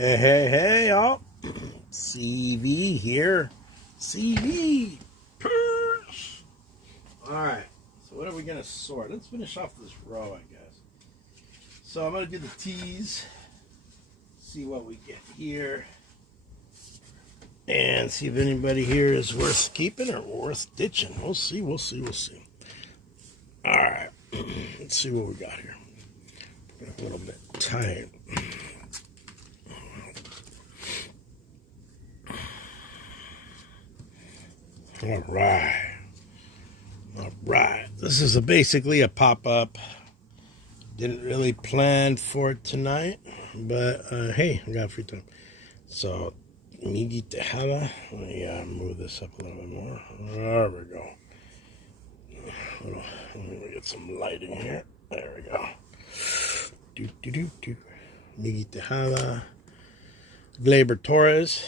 Hey, y'all. CV here. CV. Purse. Alright, so what are we going to sort? Let's finish off this row, I guess. So I'm going to do the T's, see what we get here, and see if anybody here is worth keeping or worth ditching. We'll see. Alright, let's see what we got here. A little bit tight. All right. This is basically a pop-up. Didn't really plan for it tonight, but hey, I got free time. So, Migi Tejada. Let me move this up a little bit more. There we go. Let me get some lighting here. There we go. Migi Tejada. Gleyber Torres.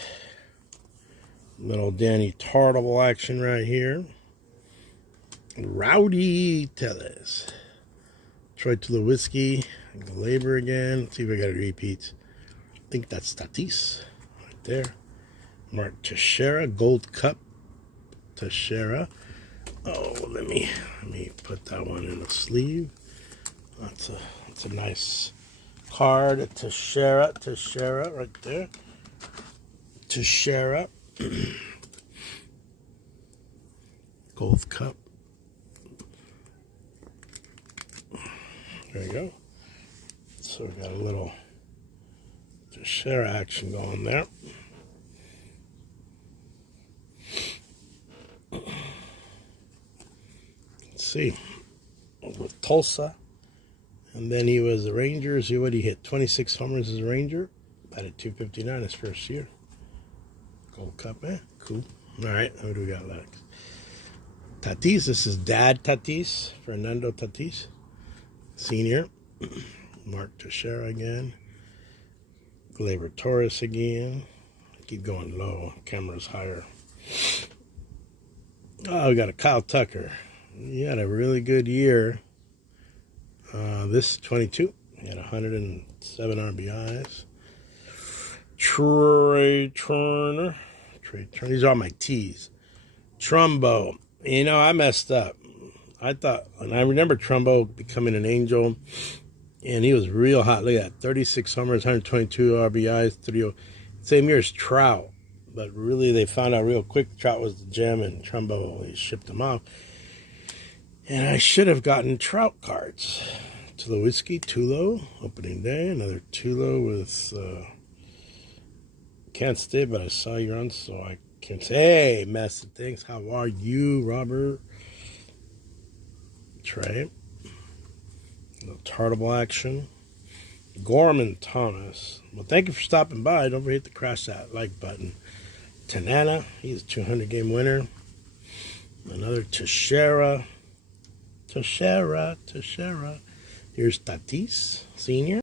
Little Danny Tartable action right here. Rowdy Tellez. Troy Tulowitzki. Gleyber again. Let's see if I got a repeat. I think that's Tatis right there. Mark Teixeira. Gold Cup. Teixeira. Oh, let me put that one in the sleeve. That's a nice card. Teixeira right there. Teixeira. Gold Cup. There you go. So we got a little Teixeira action going there. Let's see. With Tulsa. And then he was a Ranger. See what he hit. 26 homers as a Ranger. Batted .259 his first year. Gold Cup, man. Cool. All right, who do we got next? Tatis. This is Dad Tatis. Fernando Tatis. Senior. Mark Teixeira again. Gleyber Torres again. Keep going low. Camera's higher. Oh, we got a Kyle Tucker. He had a really good year. This 22. He had 107 RBIs. Trey Turner. These are my T's. Trumbo. You know, I messed up. I thought, and I remember Trumbo becoming an Angel, and he was real hot. Look at that. 36 homers, 122 RBIs, 30. Same year as Trout. But really, they found out real quick Trout was the gem, and Trumbo, he shipped him off. And I should have gotten Trout cards. Tulowitzki, Tulo, opening day. Another Tulo with... can't stay, but I saw you on, so I can say, hey, Master Things, how are you, Robert? Trey. A little Tartable action. Gorman Thomas. Well, thank you for stopping by. Don't forget to crash that like button. Tanana, he's a 200-game winner. Another Teixeira. Teixeira. Here's Tatis, Senior.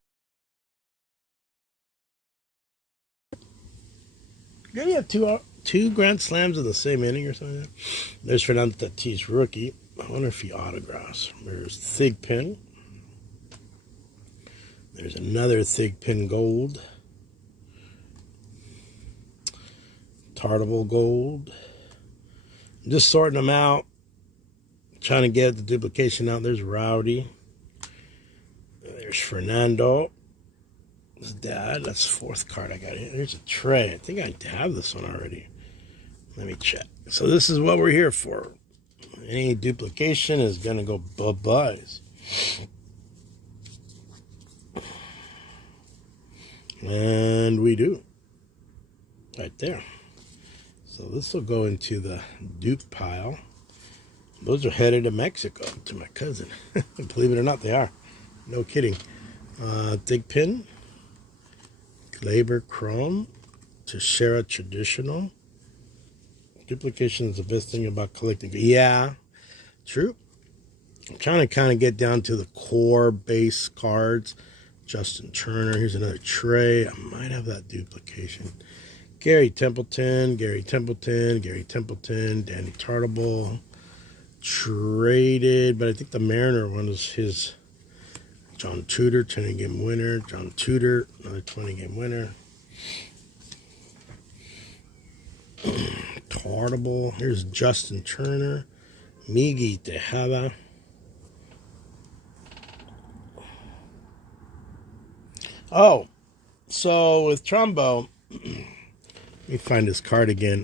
Did he have two Grand Slams in the same inning or something? There's Fernando Tatis, rookie. I wonder if he autographs. There's Thigpen. There's another Thigpen Gold. Tartable Gold. I'm just sorting them out. Trying to get the duplication out. There's Rowdy. There's Fernando. His dad. That's fourth card I got here. There's a Trey. I think I have this one already. Let me check. So this is what we're here for. Any duplication is going to go bye-byes. And we do. Right there. So this will go into the dupe pile. Those are headed to Mexico to my cousin. Believe it or not, they are. No kidding. Thigpen. Gleyber Chrome. Teixeira Traditional. Duplication is the best thing about collecting. Yeah, true. I'm trying to kind of get down to the core base cards. Justin Turner. Here's another Trey. I might have that duplication. Gary Templeton. Danny Tartable. Traded, but I think the Mariner one was his. John Tudor, 20-game winner. John Tudor, another 20-game winner. Portable. Here's Justin Turner. Miggy Tejada. Oh, so with Trumbo, let me find his card again.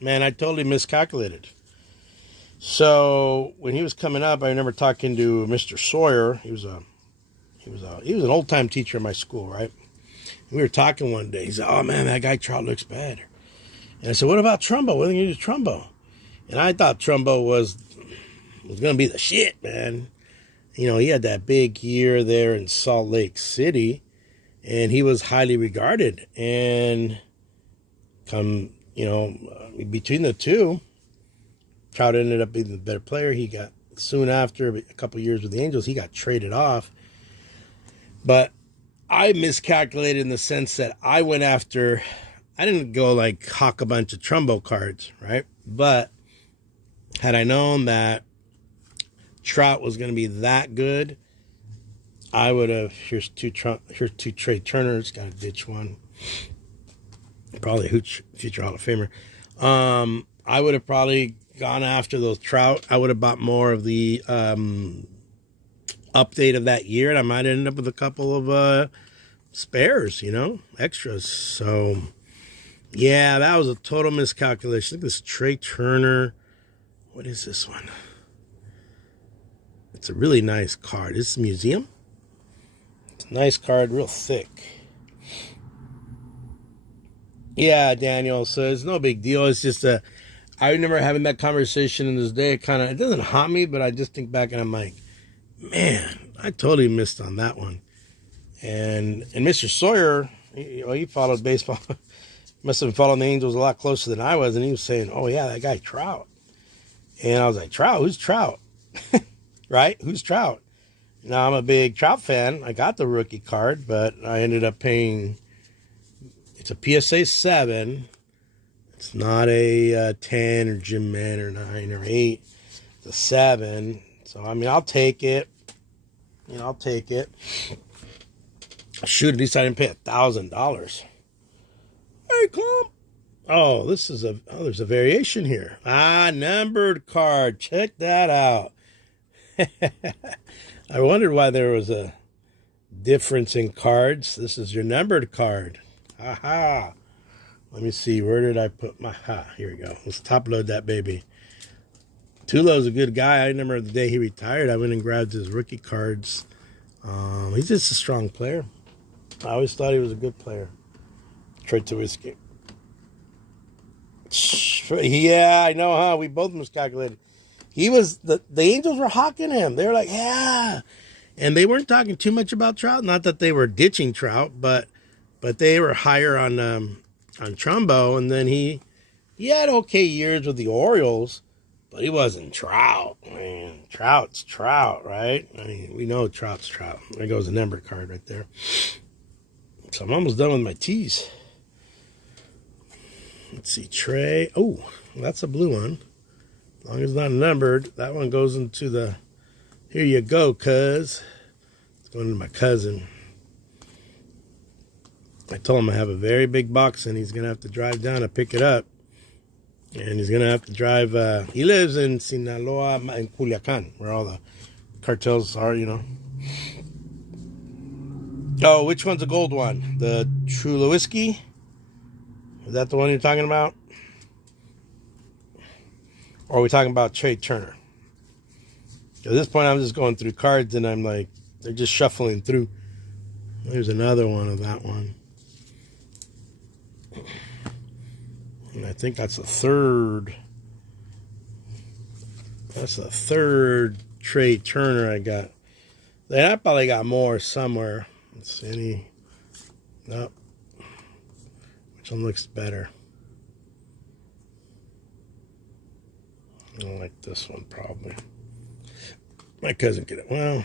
Man, I totally miscalculated. So when he was coming up, I remember talking to Mr. Sawyer. He was an old time teacher in my school, right? We were talking one day. He said, "Oh man, that guy Trout looks bad." And I said, "What about Trumbo? What are you do Trumbo?" And I thought Trumbo was gonna be the shit, man. You know, he had that big year there in Salt Lake City, and he was highly regarded. And between the two, Trout ended up being the better player. He got, soon after, a couple years with the Angels, he got traded off. But I miscalculated in the sense that I didn't go like hawk a bunch of Trumbo cards, right? But had I known that Trout was going to be that good, I would have. Here's two Trey Turners. Got to ditch one. Probably a future Hall of Famer. I would have probably gone after those Trout. I would have bought more of the update of that year, and I might end up with a couple of spares, extras. So, yeah, that was a total miscalculation. Look at this Trey Turner. What is this one? It's a really nice card. This is a museum. It's a nice card, real thick. Yeah, Daniel. So it's no big deal. It's just I remember having that conversation in this day. It doesn't haunt me, but I just think back and I'm like, man, I totally missed on that one. And Mr. Sawyer, he followed baseball. Must have been following the Angels a lot closer than I was. And he was saying, "Oh yeah, that guy Trout." And I was like, "Trout? Who's Trout?" Right? Who's Trout? Now, I'm a big Trout fan. I got the rookie card, but I ended up paying. It's a PSA 7. It's not a 10 or Jim Man or 9 or 8. It's a 7. So, I mean, I'll take it. I'll take it. Shoot, at least I didn't pay $1,000. Hey, Clump. Oh, there's a variation here. Numbered card. Check that out. I wondered why there was a difference in cards. This is your numbered card. Aha. Let me see. Where did I put my... Here we go. Let's top load that baby. Tulo's a good guy. I remember the day he retired, I went and grabbed his rookie cards. He's just a strong player. I always thought he was a good player. Troy Tulowitzki. Yeah, I know, huh? We both miscalculated. He was the Angels were hawking him. They were like, yeah, and they weren't talking too much about Trout. Not that they were ditching Trout, but they were higher on Trumbo. And then he had okay years with the Orioles, but he wasn't Trout. Man, Trout's Trout, right? I mean, we know Trout's Trout. There goes the number card right there. So I'm almost done with my tees. Let's see, Trey. Oh, that's a blue one. As long as it's not numbered, that one goes into the, here you go, cuz. It's going to my cousin. I told him I have a very big box and he's going to have to drive down to pick it up. And he's going to have to drive, he lives in Sinaloa, in Culiacan, where all the cartels are, Oh, which one's the gold one? The Tulowitzki? Is that the one you're talking about? Or are we talking about Trey Turner? At this point, I'm just going through cards, and I'm like, they're just shuffling through. There's another one of that one. And I think that's the third. That's the third Trey Turner I got. Then I probably got more somewhere. Let's see any. Nope. Which one looks better? I like this one probably. My cousin get it. Well,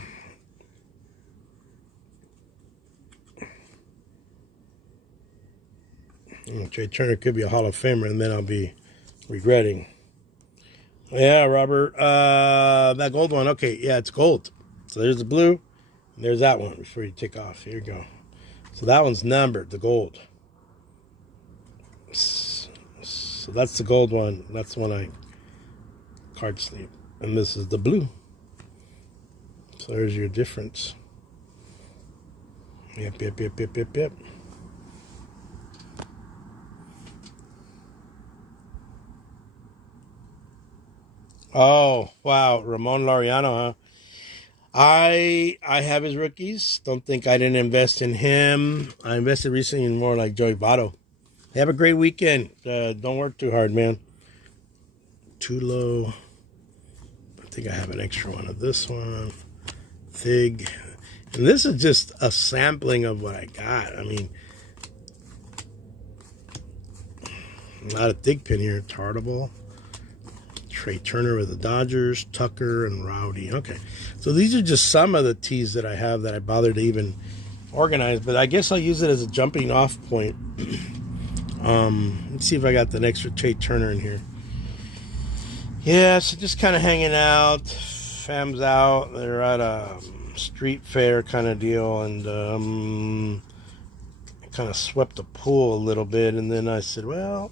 Trey Turner could be a Hall of Famer, and then I'll be regretting. Yeah, Robert. That gold one. Okay, yeah, it's gold. So there's the blue, and there's that one before you take off. Here you go. So that one's numbered, the gold. So that's the gold one. That's the one I card sleeve. And this is the blue. So there's your difference. Yep. Oh, wow. Ramon Laureano, huh? I have his rookies. Don't think I didn't invest in him. I invested recently in more like Joey Votto. Have a great weekend. Don't work too hard, man. Too low. I think I have an extra one of this one. Fig. And this is just a sampling of what I got. I mean, a lot of thick pin here. Tartable. Trey Turner with the Dodgers. Tucker and Rowdy. Okay. So these are just some of the tees that I have that I bothered to even organize. But I guess I'll use it as a jumping off point. Let's see if I got the extra Trey Turner in here. Yeah, so just kind of hanging out. Fam's out. They're at a street fair kind of deal. And I kind of swept the pool a little bit. And then I said, well,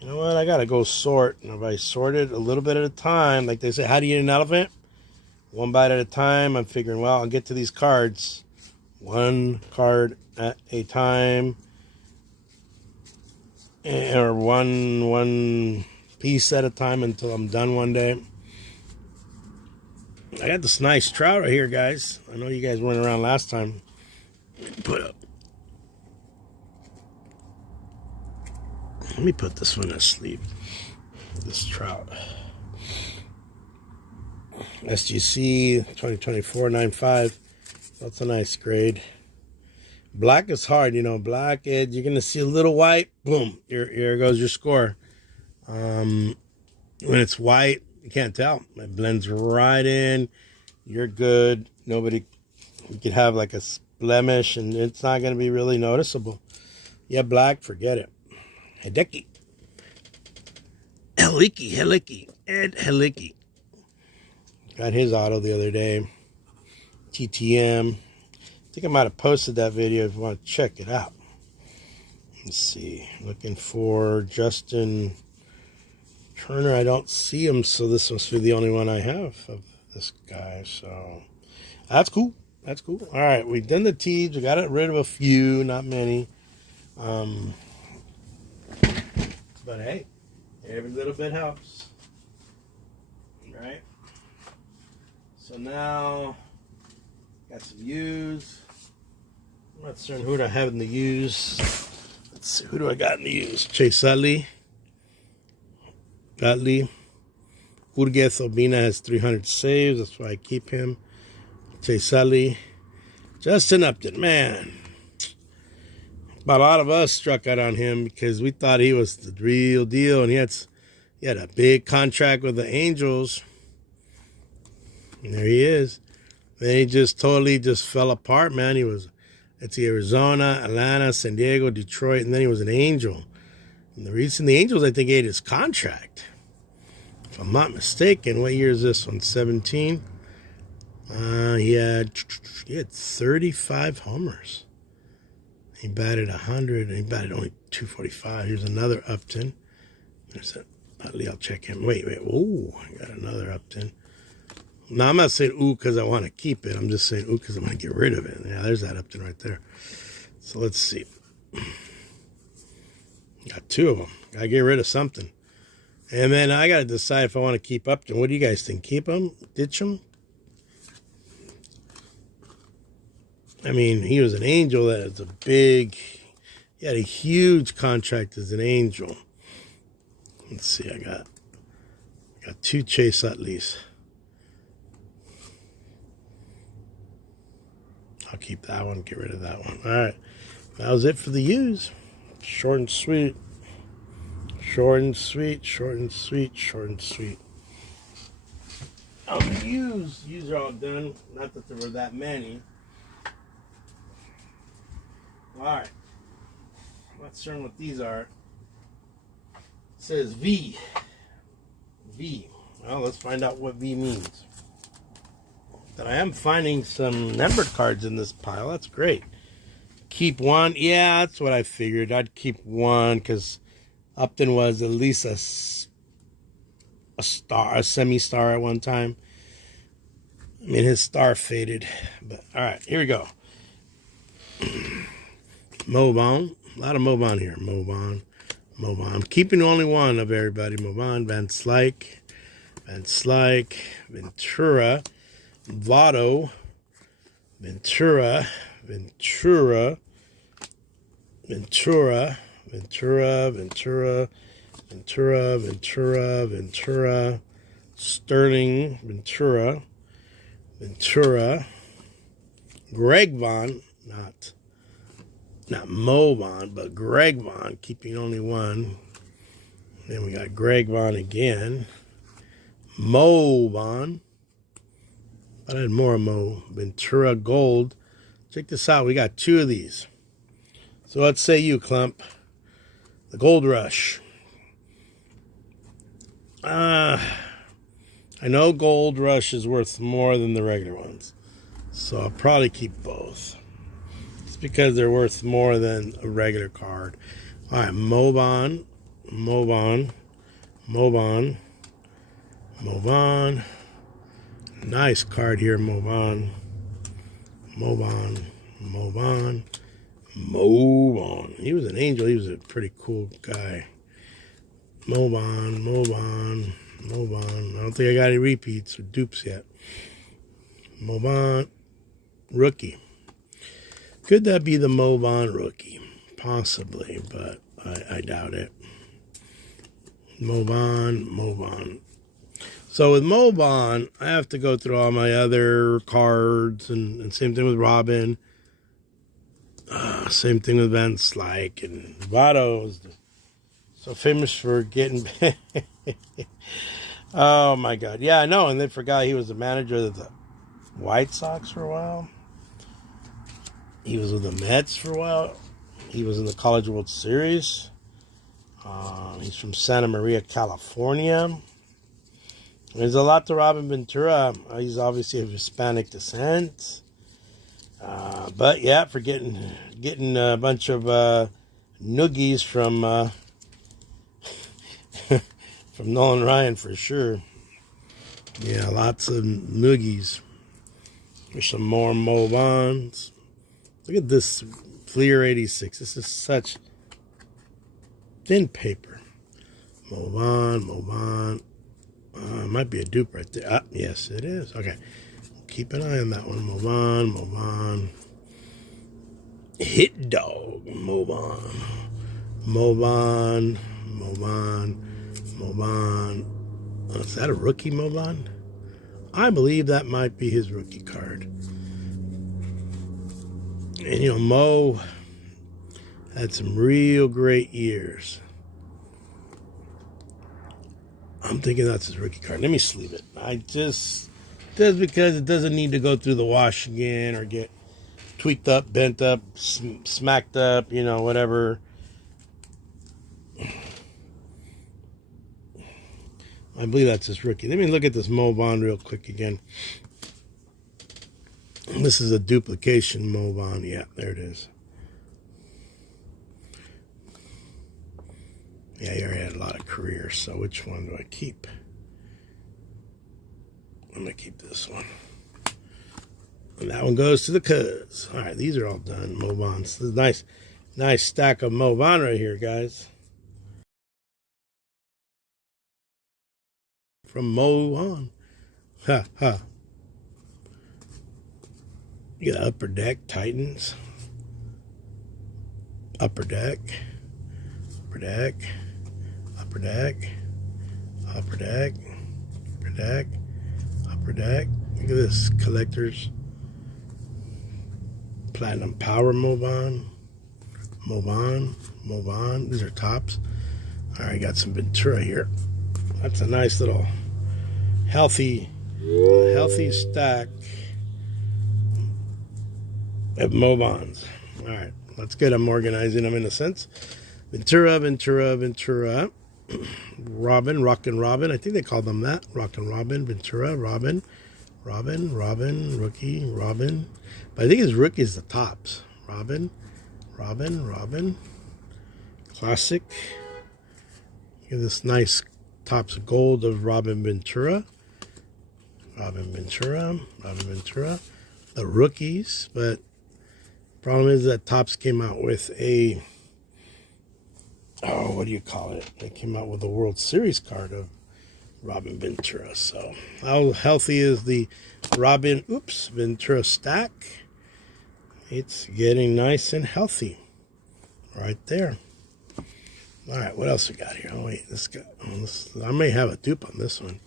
you know what? I got to go sort. And if I sorted a little bit at a time, like they say, how do you eat an elephant? One bite at a time. I'm figuring, well, I'll get to these cards. One card at a time. Or one piece at a time until I'm done one day. I got this nice trout right here, guys. I know you guys weren't around last time. Put up. Let me put this one asleep. This trout. SGC 2024 9.5. That's a nice grade. Black is hard, you know. Black, you're going to see a little white. Boom. Here goes your score. When it's white, you can't tell. It blends right in. You're good. Nobody, you could have like a blemish and it's not going to be really noticeable. Yeah, black, forget it. Hideki. Helicki. Ed Helicki. Got his auto the other day. TTM. I think I might have posted that video if you want to check it out. Let's see. Looking for Justin Turner. I don't see him, so this must be the only one I have of this guy. So that's cool. That's cool. All right, we've done the tees. We got rid of a few, not many. But hey, every little bit helps. Right? So now, got some U's. I'm not certain who do I have in the U's. Let's see, who do I got in the U's? Chase Utley. Urges Obina has 300 saves. That's why I keep him. Chase Utley. Justin Upton, man. But a lot of us struck out on him because we thought he was the real deal. And he had a big contract with the Angels. And there he is. Then he just totally fell apart, man. It's Arizona, Atlanta, San Diego, Detroit, and then he was an Angel. And the reason the Angels, I think, ate his contract. If I'm not mistaken, what year is this one? 17? He had 35 homers. He batted 100, and he batted only 245. Here's another Upton. There's that Utley. I'll check him. Wait. Ooh, I got another Upton. Now, I'm not saying ooh because I want to keep it. I'm just saying ooh because I want to get rid of it. Yeah, there's that Upton right there. So let's see. Got two of them. Got to get rid of something. And then I got to decide if I want to keep Upton. What do you guys think? Keep him? Ditch him? I mean, he was an Angel. That was he had a huge contract as an Angel. Let's see. I got two Chase Utleys. I'll keep that one, get rid of that one. All right. That was it for the U's. Short and sweet. Short and sweet. Oh, the U's are all done. Not that there were that many. All right. I'm not certain what these are. It says V. Well, let's find out what V means. But I am finding some numbered cards in this pile. That's great. keep one. Yeah, that's what I figured. I'd keep one because Upton was at least a star, a semi-star at one time. I mean, his star faded. But all right, here we go. Mobon. A lot of Mobon here. Mobon. I'm keeping only one of everybody. Mobon, Van Slyke, Ventura, Votto, Ventura, Sterling, Ventura, Greg Vaughn, not Mo Vaughn, but Greg Vaughn, keeping only one. Then we got Greg Vaughn again. Mo Vaughn. But I had more Mo. Ventura Gold. Check this out. We got two of these. So let's say you, Clump. The Gold Rush. I know Gold Rush is worth more than the regular ones. So I'll probably keep both. It's because they're worth more than a regular card. All right, Mobon. Nice card here, Mobon. He was an angel. He was a pretty cool guy. Mobon. I don't think I got any repeats or dupes yet. Mobon. Rookie. Could that be the Mobon rookie? Possibly, but I doubt it. Mobon. So with Mobon, I have to go through all my other cards, and same thing with Robin. Same thing with Van Slyke, and Votto is so famous for getting... Oh, my God. Yeah, I know, and they forgot he was the manager of the White Sox for a while. He was with the Mets for a while. He was in the College World Series. He's from Santa Maria, California. There's a lot to Robin Ventura. He's obviously of Hispanic descent. But yeah, for getting a bunch of noogies from from Nolan Ryan for sure. Yeah, lots of noogies. There's some more Mobons. Look at this Fleer 86. This is such thin paper. Mobon. Might be a dupe right there. Yes, it is. Okay. Keep an eye on that one. Mobon. Hit Dog. Mobon. Is that a rookie Mobon? I believe that might be his rookie card. And, you know, Mo had some real great years. I'm thinking that's his rookie card. Let me sleeve it. Just because it doesn't need to go through the wash again or get tweaked up, bent up, smacked up, you know, whatever. I believe that's his rookie. Let me look at this Mobon real quick again. This is a duplication Mobon. Yeah, there it is. Yeah, he already had a lot of careers, so which one do I keep? I'm going to keep this one. And that one goes to the Cubs. All right, these are all done. Mobons. This is a nice stack of Mobon right here, guys. From Mobon. Ha. You got Upper Deck Titans. Upper Deck. Look at this. Collectors. Platinum Power Mobon. These are tops. All right, got some Ventura here. That's a nice little healthy stack of Mobons. All right, that's good. I'm organizing them in a sense. Ventura. Robin, Rockin' Robin. I think they call them that. Rockin' Robin, Ventura, Robin, rookie, Robin. But I think his rookie is the tops. Robin, Robin. Classic. Give this nice tops of gold of Robin Ventura. The rookies, but problem is that Topps came out with a, what do you call it? They came out with a World Series card of Robin Ventura. So how healthy is the Ventura stack? It's getting nice and healthy right there. All right, what else we got here? Oh, wait, I may have a dupe on this one.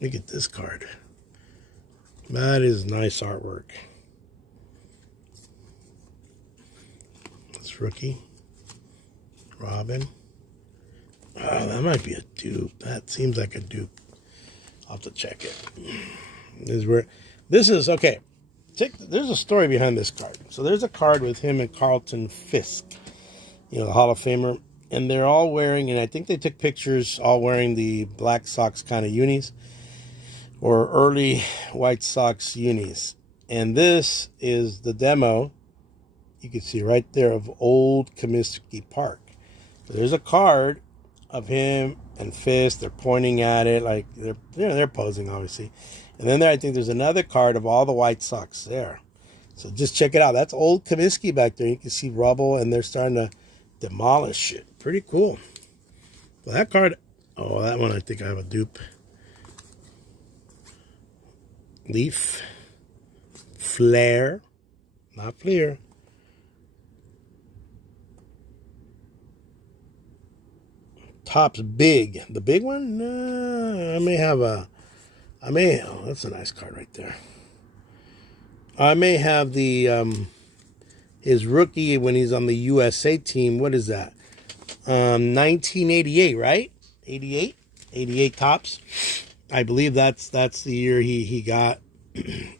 Look at this card. That is nice artwork. This rookie. Robin. Oh, that might be a dupe. That seems like a dupe. I'll have to check it. This is okay. There's a story behind this card. So there's a card with him and Carlton Fisk, the Hall of Famer. And they're all wearing, and I think they took pictures all wearing the Black Sox kind of unis. Or early White Sox unis. And this is the demo, you can see right there, of old Comiskey Park. So there's a card of him and Fisk. They're pointing at it like they're posing, obviously. And then I think there's another card of all the White Sox there. So just check it out. That's old Comiskey back there. You can see rubble, and they're starting to demolish it. Pretty cool. Well, that card, that one I think I have a dupe. Leaf, Flair, not Fleer. Topps big, the big one. That's a nice card right there. I may have the his rookie when he's on the USA team. What is that? 1988, right? 88 Topps. I believe that's the year he got. He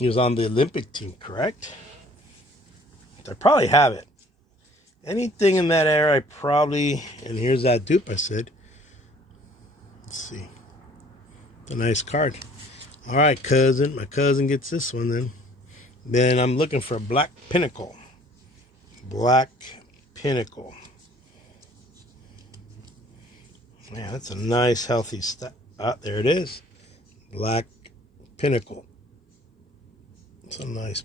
was on the Olympic team, correct? I probably have it. Anything in that era, I probably. And here's that dupe I said. Let's see. It's a nice card. All right, cousin. My cousin gets this one then. Then I'm looking for Black Pinnacle. Black Pinnacle. Man, that's a nice, healthy stuff. There it is. Black Pinnacle. It's a nice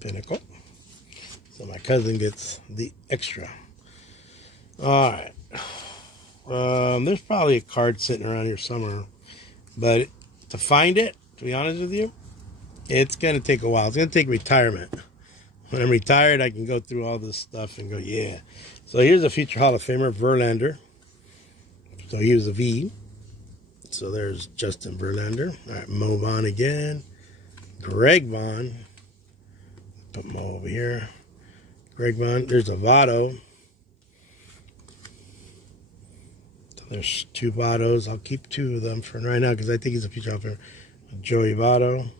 pinnacle. So my cousin gets the extra. All right. There's probably a card sitting around here somewhere. But to find it, to be honest with you, it's going to take a while. It's going to take retirement. When I'm retired, I can go through all this stuff and go, yeah. So here's a future Hall of Famer, Verlander. So he was a V. So there's Justin Verlander. All right, Mo Vaughn again. Greg Vaughn. Put Mo over here. Greg Vaughn. There's a Votto. So there's two Vottos. I'll keep two of them for right now because I think he's a future Hall of Famer. Joey Votto.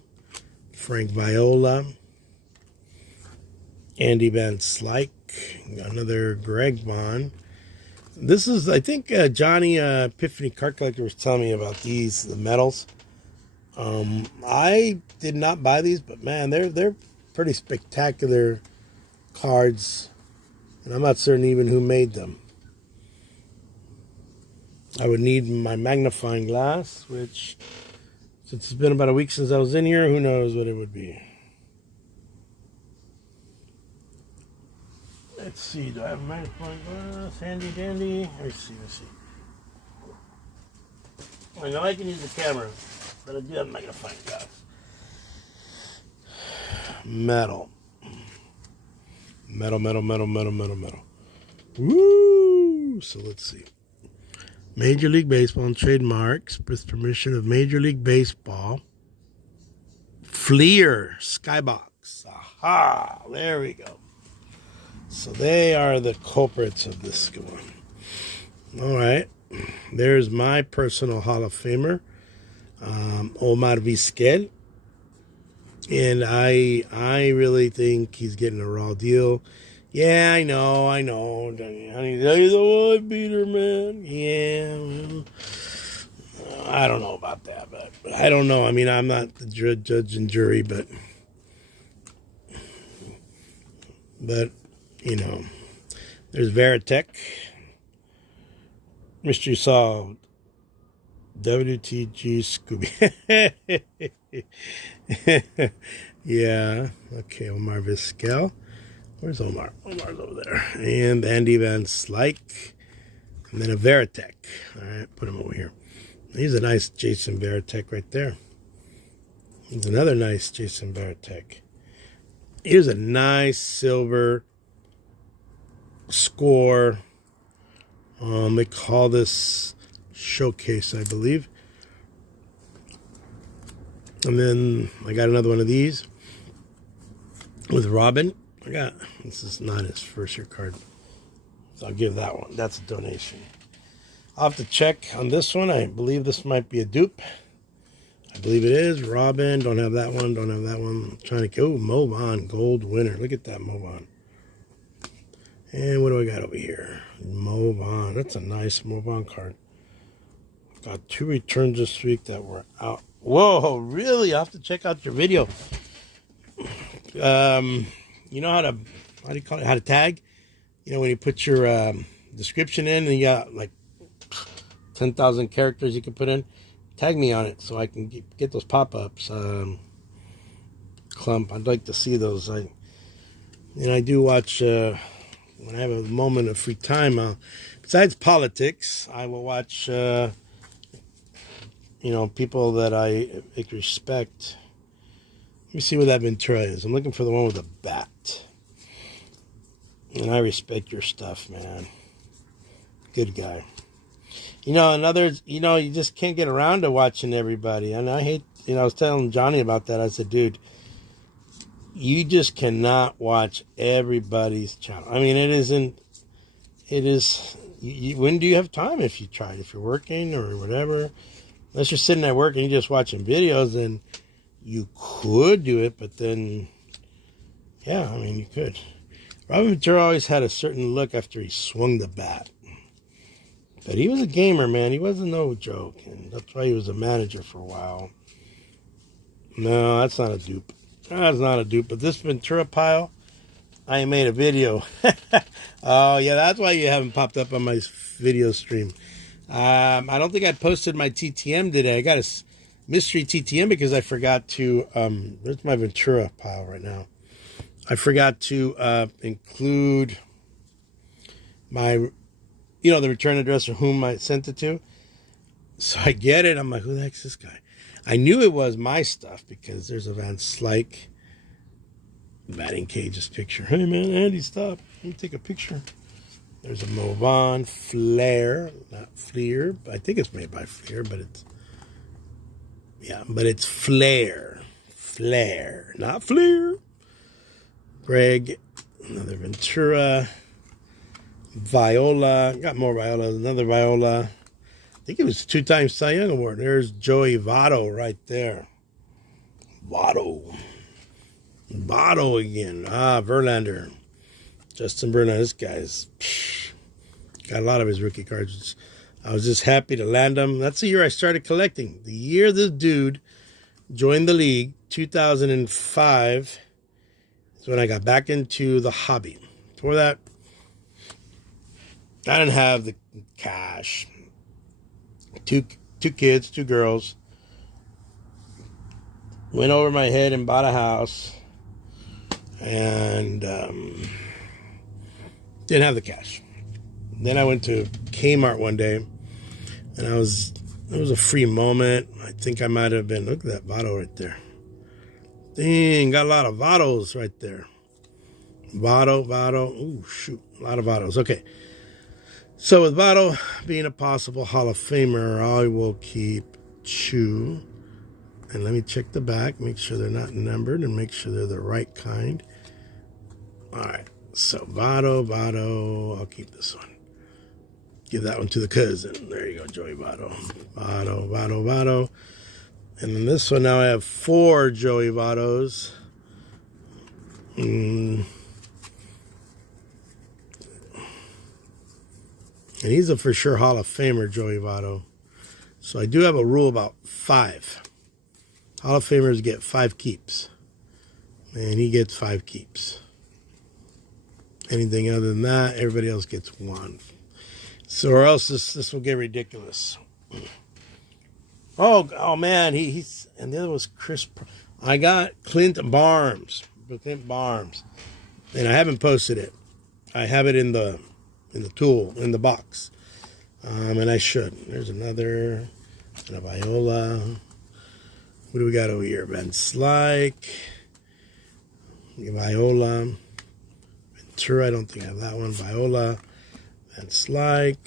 Frank Viola. Andy Van Slyke. Another Greg Vaughn. This is, I think, Johnny Epiphany Card Collector was telling me about these, the medals. I did not buy these, but man, they're pretty spectacular cards. And I'm not certain even who made them. I would need my magnifying glass, which, since it's been about a week since I was in here, who knows what it would be. Let's see, do I have a magnifying glass? Handy dandy. Let's see. I know I can use the camera, but I do have a magnifying glass. Metal. Woo! So let's see. Major League Baseball and trademarks with permission of Major League Baseball. Fleer Skybox. Aha! There we go. So they are the culprits of this one. All right. There's my personal Hall of Famer, Omar Vizquel. And I really think he's getting a raw deal. Yeah, I know. He's the one beater, man. Yeah. I don't know about that, but I don't know. I mean, I'm not the judge and jury, but you know, there's Veritech, Mystery Solved, WTG Scooby. Yeah. Okay, Omar Vizquel. Where's Omar? Omar's over there. And Andy Van Slyke. And then a Veritech. All right, put him over here. He's a nice Jason Veritech right there. Here's another nice Jason Veritech. Here's a nice silver score. They call this showcase, I believe. And then I got another one of these with Robin. This is not his first year card, so I'll give that one. That's a donation. I'll have to check on this one. I believe this might be a dupe. I believe it is. Robin, don't have that one, don't have that one. I'm trying to go. Movan, gold winner. Look at that Movan. And what do I got over here? Movan. That's a nice Movan card. Got 2 returns this week that were out. Whoa, really? I'll have to check out your video. You know how do you call it? How to tag? You know, when you put your description in and you got like 10,000 characters you can put in. Tag me on it so I can get those pop-ups. Clump, I'd like to see those. I do watch when I have a moment of free time. Besides politics, I will watch people that I respect. Let me see what that Ventura is. I'm looking for the one with a bat. And I respect your stuff, man. Good guy. You just can't get around to watching everybody. And I hate, I was telling Johnny about that. I said, dude, you just cannot watch everybody's channel. I mean, when do you have time if you try? If you're working or whatever? Unless you're sitting at work and you're just watching videos, then you could do it, but then, yeah, I mean, you could. Robin Ventura always had a certain look after he swung the bat. But he was a gamer, man. He wasn't no joke, and that's why he was a manager for a while. No, that's not a dupe. That's not a dupe. But this Ventura pile, I made a video. Oh, yeah, that's why you haven't popped up on my video stream. I don't think I posted my TTM today. I got a mystery TTM because I forgot to, there's my Ventura pile right now. I forgot to include my, the return address or whom I sent it to. So I get it. I'm like, who the heck's this guy? I knew it was my stuff because there's a Van Slyke batting cages picture. Hey, man, Andy, stop. Let me take a picture. There's a Movan Flair, not Fleer. I think it's made by Fleer, but it's Flair. Flair, not Fleer. Greg, another Ventura. Viola, got more Violas, another Viola. I think it was 2-time Cy Young Award. There's Joey Votto right there. Votto again. Verlander. Justin Verlander, this guy's got a lot of his rookie cards. I was just happy to land them. That's the year I started collecting. The year this dude joined the league, 2005, is when I got back into the hobby. Before that, I didn't have the cash. Two kids, 2 girls. Went over my head and bought a house. And didn't have the cash. Then I went to Kmart one day. And it was a free moment. I think I might have been, look at that Votto right there. Dang, got a lot of Vottos right there. Votto. Ooh, shoot. A lot of Vottos. Okay. So with Votto being a possible Hall of Famer, I will keep 2. And let me check the back, make sure they're not numbered, and make sure they're the right kind. All right, so Votto, I'll keep this one. Give that one to the cousin. There you go, Joey Votto. Votto. And then this one, now I have 4 Joey Vottos. And he's a for sure Hall of Famer, Joey Votto. So I do have a rule about 5. Hall of Famers get 5 keeps. And he gets 5 keeps. Anything other than that, everybody else gets 1. So or else this will get ridiculous. Oh man, he's and the other was Chris. I got Clint Barnes, and I haven't posted it. I have it in the box, and I should. There's another, and a Viola. What do we got over here? Van Slyke, Viola, Ventura. I don't think I have that one. Viola, Van Slyke.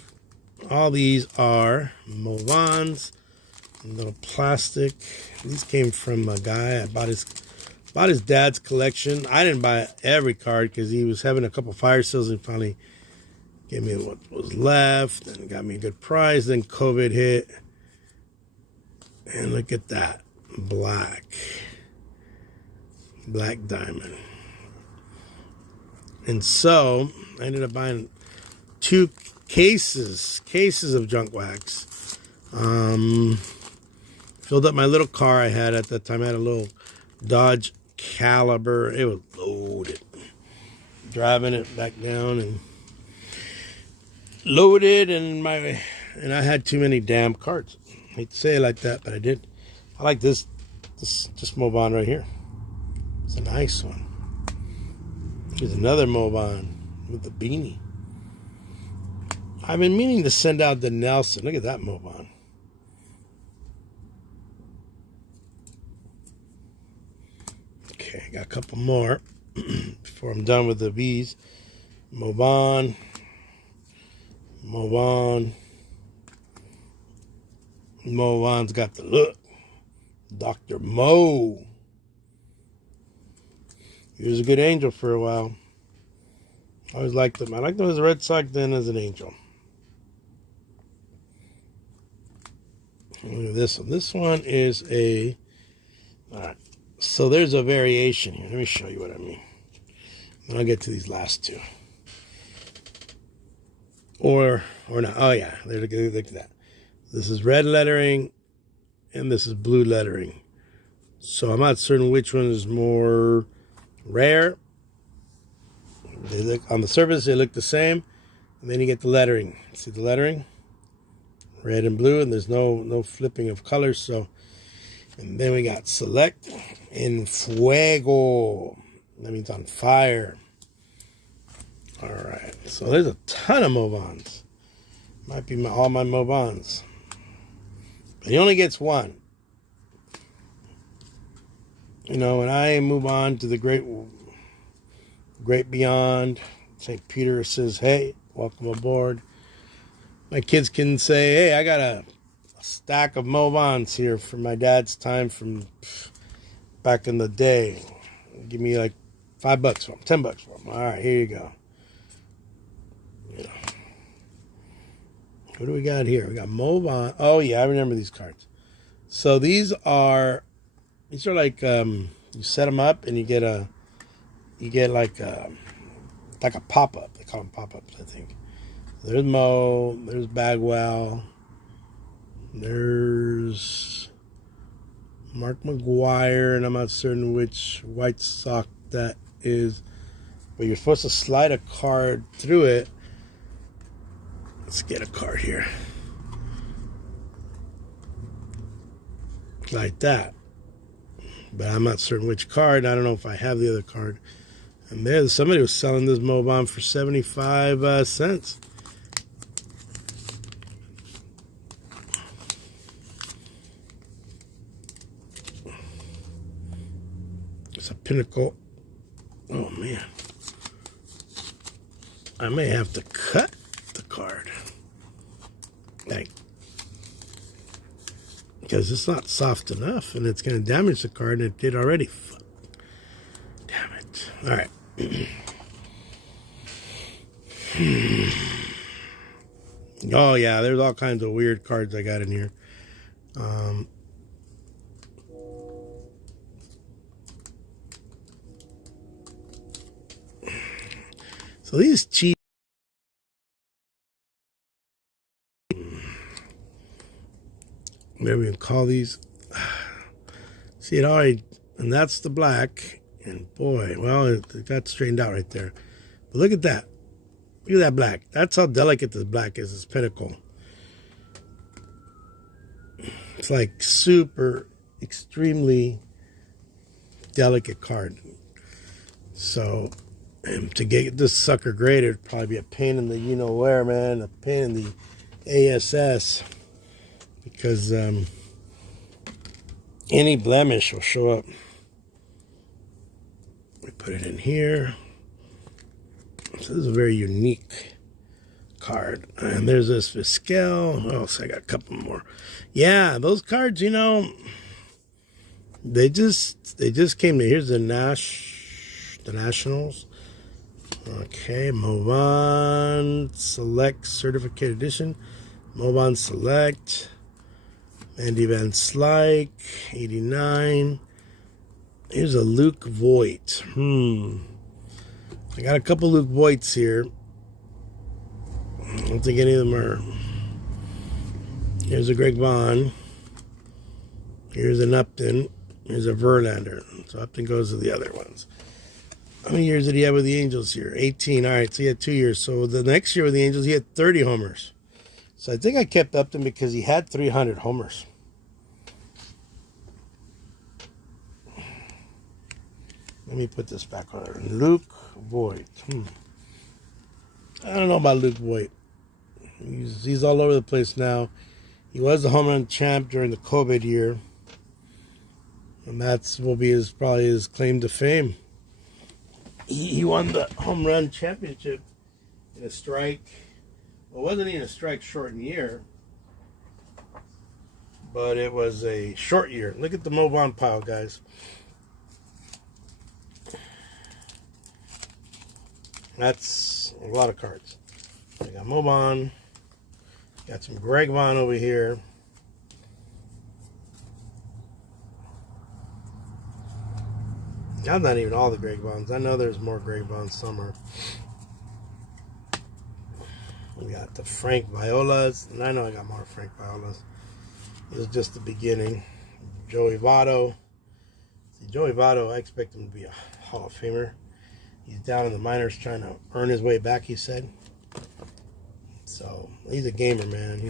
All these are Movans. Little plastic. These came from a guy. I bought his dad's collection. I didn't buy every card because he was having a couple fire sales and finally gave me what was left and got me a good price. Then COVID hit. And look at that. Black diamond. And so I ended up buying 2 cases of junk wax. Filled up my little car I had at that time. I had a little Dodge Caliber. It was loaded. Driving it back down and loaded, and I had too many damn cards. I hate to say it like that, but I did. I like this just Moban right here. It's a nice one. Here's another Moban with the beanie. I've been meaning to send out the Nelson. Look at that Moban. Okay, I got a couple more before I'm done with the V's. Movan's got the look. Dr. Mo. He was a good angel for a while. I always liked him. I liked him as a Red Sox, then as an angel. Look at this one. This one is a... All right. So there's a variation here. Let me show you what I mean. Then I'll get to these last 2. Or not. Oh, yeah. Look at that. This is red lettering, and this is blue lettering. So I'm not certain which one is more rare. They look on the surface, they look the same. And then you get the lettering. See the lettering? Red and blue, and there's no flipping of colors. So, and then we got Select en Fuego. That means on fire. All right. So there's a ton of Movans. Might be all my Movans. But he only gets 1. You know, when I move on to the great beyond, St. Peter says, hey, welcome aboard. My kids can say, hey, I got a stack of Movans here from my dad's time from back in the day. Give me like $5 for them, $10 for them. All right, here you go. Yeah. What do we got here? We got Movan. Oh yeah, I remember these cards. So these are like you set them up and you get like a pop-up. They call them pop-ups, I think. There's Mo, there's Bagwell, there's Mark McGuire, and I'm not certain which White Sox that is, but you're supposed to slide a card through it. Let's get a card here. Like that. But I'm not certain which card. I don't know if I have the other card. And there, somebody was selling this Moban for 75 cents. It's a Pinnacle. Oh, man. I may have to cut the card. Like, because it's not soft enough, and it's going to damage the card, and it did already. Damn it. All right. Oh, yeah, there's all kinds of weird cards I got in here. So these cheap. maybe we can call these. See, it already, and that's the black. And boy, well, it got straightened out right there. But look at that. Look at that black. That's how delicate this black is, this pinnacle. It's like super, extremely delicate card. So, to get this sucker graded would probably be a pain in the you-know-where, man. A pain in the ASS. Because any blemish will show up. We put it in here. So this is a very unique card. And there's this Vizquel. Oh, so I got a couple more. Yeah, those cards, they just came to. Here's the Nationals. Okay, Movan Select Certificate Edition. Movan Select. Andy Van Slyke, 89. Here's a Luke Voigt. I got a couple Luke Voigts here. I don't think any of them are. Here's a Greg Vaughn. Here's an Upton. Here's a Verlander. So Upton goes to the other ones. How many years did he have with the Angels here? 18. All right, so he had 2 years. So the next year with the Angels, he had 30 homers. So I think I kept Upton because he had 300 homers. Let me put this back on. Luke Voigt. I don't know about Luke Voigt. He's all over the place now. He was the home run champ during the COVID year. And that's will be probably his claim to fame. He won the home run championship in a strike. Well, it wasn't even a strike shortened year. But it was a short year. Look at the Moban pile, guys. That's a lot of cards. I got Moban. Got some Greg Vaughn over here. That's not even all the Greg Vaughns. I know there's more Greg Vaughns somewhere. We got the Frank Violas. And I know I got more Frank Violas. This is just the beginning. Joey Votto. See, Joey Votto, I expect him to be a Hall of Famer. He's down in the minors trying to earn his way back, he said. So, he's a gamer, man.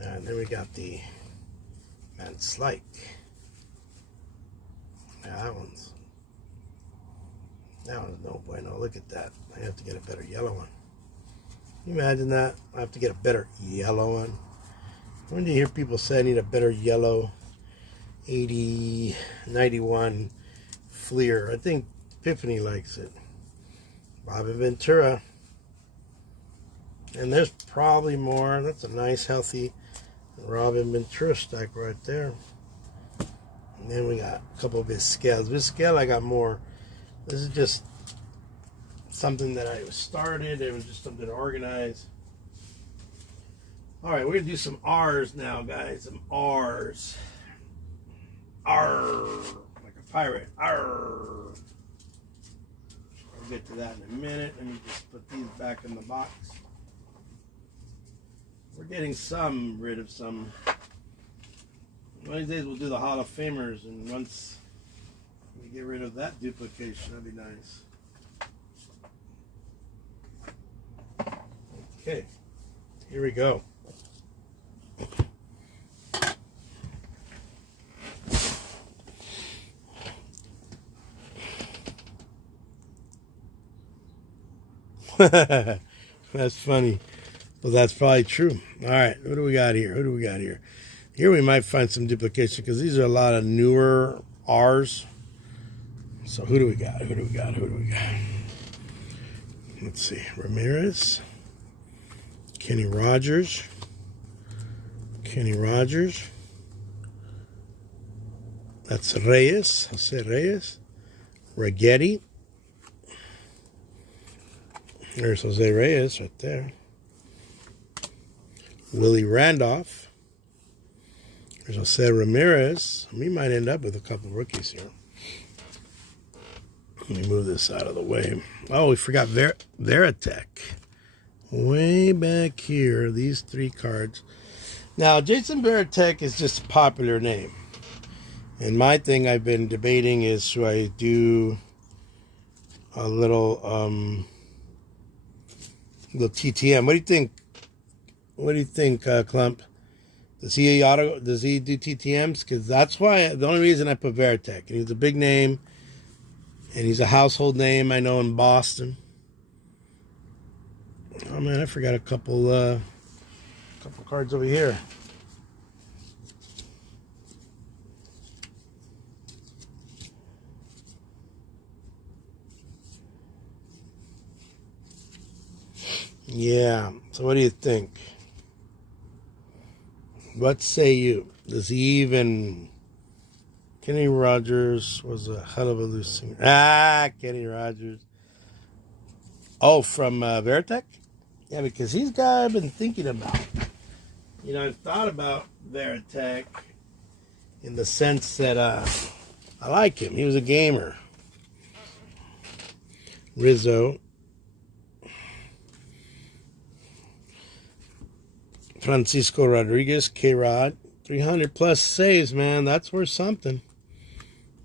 And then we got the Van Slyke. Yeah, that one's no bueno. Look at that. I have to get a better yellow one. Can you imagine that? I have to get a better yellow one. When do you hear people say I need a better yellow 80, 91 Fleer? I think Epiphany likes it. Robin Ventura. And there's probably more. That's a nice, healthy Robin Ventura stack right there. And then we got a couple of Vizquel. Vizquel, I got more. This is just something that I started. It was just something to organize. All right, we're going to do some R's now, guys. Some R's. R. Like a pirate. R. We'll get to that in a minute. Let me just put these back in the box. We're getting rid of some. One of these days we'll do the Hall of Famers, and once we get rid of that duplication, that'd be nice. Okay, here we go. That's funny. Well, that's probably true. All right, what do we got here? Here we might find some duplication because these are a lot of newer R's. So who do we got? Let's see. Ramirez. Kenny Rogers. That's Reyes. Jose Reyes. Ragetti. There's Jose Reyes right there. Willie Randolph. There's Jose Ramirez. We might end up with a couple of rookies here. Let me move this out of the way. Oh, we forgot Veritek. Way back here, these three cards. Now, Jason Veritek is just a popular name. And my thing I've been debating is, should I do a little TTM? What do you think? What do you think, Clump? Does he do TTMs? Because that's why the only reason I put Veritek. And he's a big name, and he's a household name I know in Boston. Oh man, I forgot a couple cards over here. Yeah. So what do you think? What say you? Does he even... Kenny Rogers was a hell of a loose singer. Kenny Rogers. Oh, from Veritek? Yeah, because he's guy I've been thinking about. You know, I've thought about Veritek in the sense that I like him. He was a gamer. Rizzo. Francisco Rodriguez, K-Rod. 300 plus saves, man. That's worth something.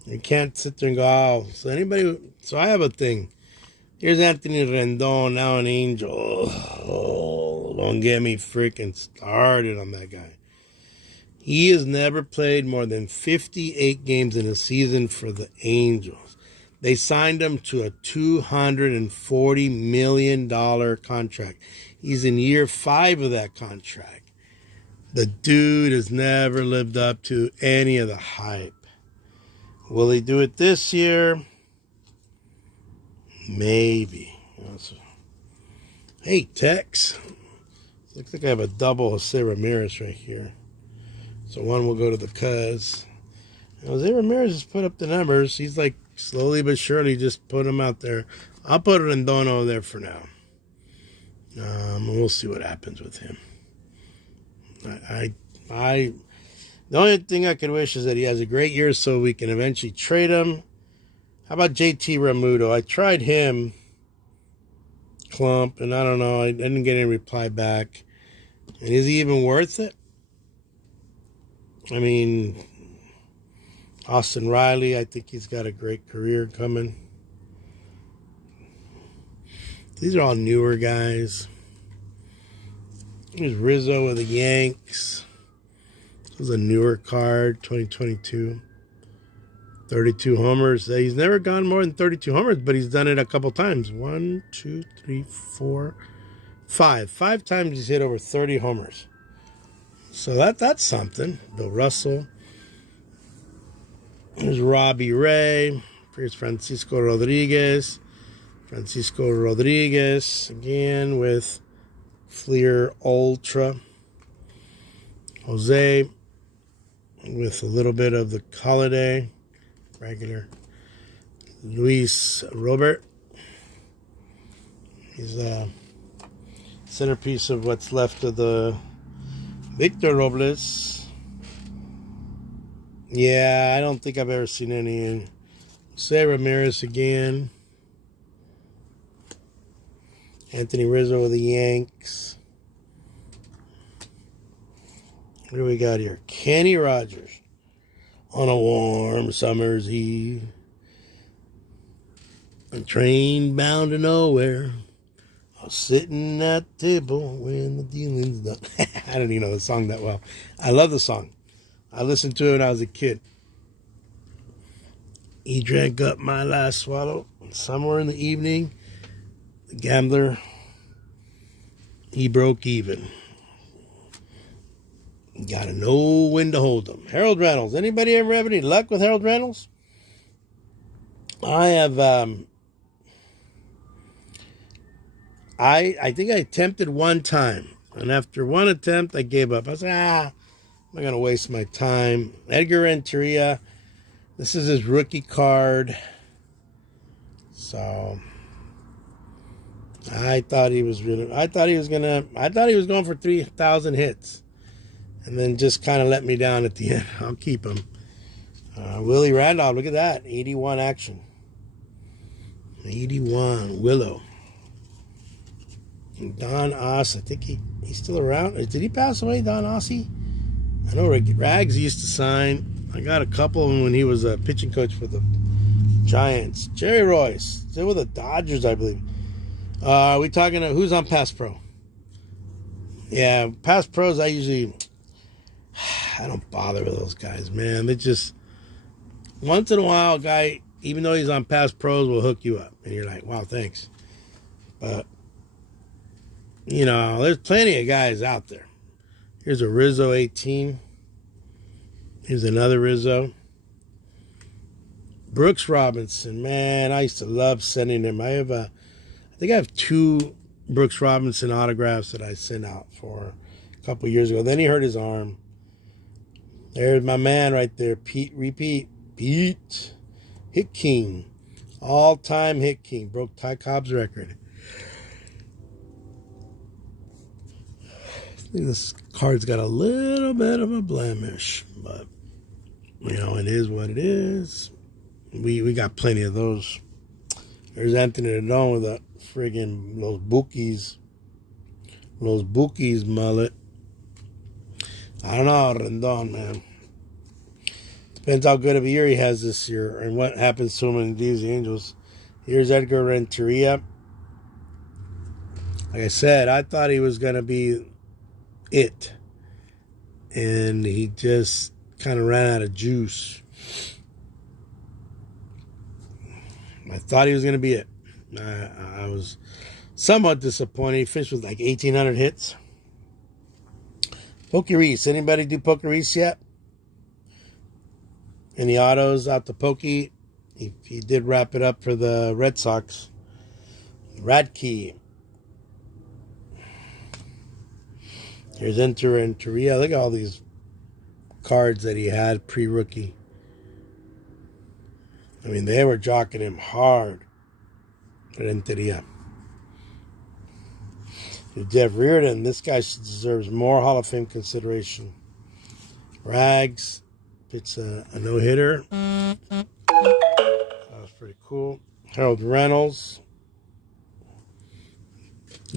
You can't sit there and go, oh. So I have a thing. Here's Anthony Rendon, now an Angel. Oh, don't get me freaking started on that guy. He has never played more than 58 games in a season for the Angels. They signed him to a $240 million contract. He's in year 5 of that contract. The dude has never lived up to any of the hype. Will he do it this year? Maybe. Hey, Tex. Looks like I have a double Jose Ramirez right here. So one will go to the Cuz. Jose Ramirez has put up the numbers. He's like slowly but surely just put them out there. I'll put Rendon over there for now. We'll see what happens with him. The only thing I could wish is that he has a great year so we can eventually trade him. How about JT Realmuto? I tried him, Clump, and I don't know. I didn't get any reply back. And is he even worth it? I mean, Austin Riley, I think he's got a great career coming. These are all newer guys. Here's Rizzo with the Yanks. This is a newer card, 2022. 32 homers. He's never gone more than 32 homers, but he's done it a couple times. 1, 2, 3, 4, 5. 5 times he's hit over 30 homers. So that's something. Bill Russell. There's Robbie Ray. Here's Francisco Rodriguez. Francisco Rodriguez again with Fleer Ultra. Jose with a little bit of the Holiday. Regular. Luis Robert. He's a centerpiece of what's left of the Victor Robles. Yeah, I don't think I've ever seen any. Jose Ramirez again. Anthony Rizzo with the Yanks. What do we got here? Kenny Rogers. On a warm summer's eve. A train bound to nowhere. I was sitting at the table when the dealing's done. I don't even know the song that well. I love the song. I listened to it when I was a kid. He drank up my last swallow. Somewhere in the evening, the gambler, he broke even. You gotta know when to hold them. Harold Reynolds. Anybody ever have any luck with Harold Reynolds? I have. I think I attempted one time, and after one attempt, I gave up. I said, I'm not gonna waste my time. Edgar Renteria. This is his rookie card. So I thought he was going for 3,000 hits. And then just kind of let me down at the end. I'll keep him. Willie Randolph, look at that. 81 action. 81. Willow. And Don Oss, I think he's still around. Did he pass away, Don Ossie? I know Rags used to sign. I got a couple of them when he was a pitching coach for the Giants. Jerry Royce, still with the Dodgers, I believe. Are we talking to who's on Pass Pro? Yeah, Pass Pros, I don't bother with those guys, man. They just, once in a while, a guy, even though he's on Pass Pros, will hook you up. And you're like, wow, thanks. But, you know, there's plenty of guys out there. Here's a Rizzo 18. Here's another Rizzo. Brooks Robinson, man, I used to love sending him. I think I have 2 Brooks Robinson autographs that I sent out for a couple years ago. Then he hurt his arm. There's my man right there, Pete Hit King. All-time Hit King. Broke Ty Cobb's record. I think this card's got a little bit of a blemish, but, you know, it is what it is. We got plenty of those. There's Anthony Rendon with a friggin' Los Bookies mullet. I don't know, Rendon, man. Depends how good of a year he has this year and what happens to him in these Angels. Here's Edgar Renteria. Like I said, I thought he was going to be it. And he just kind of ran out of juice. I thought he was going to be it. I was somewhat disappointed. He finished with like 1,800 hits. Pokey Reese. Anybody do Pokey Reese yet? Any autos out to Pokey? He did wrap it up for the Red Sox. Radke. Here's Enter and Teria. Look at all these cards that he had pre-rookie. I mean, they were jocking him hard. Renteria. Jeff Reardon. This guy deserves more Hall of Fame consideration. Rags. It's a no-hitter. That was pretty cool. Harold Reynolds.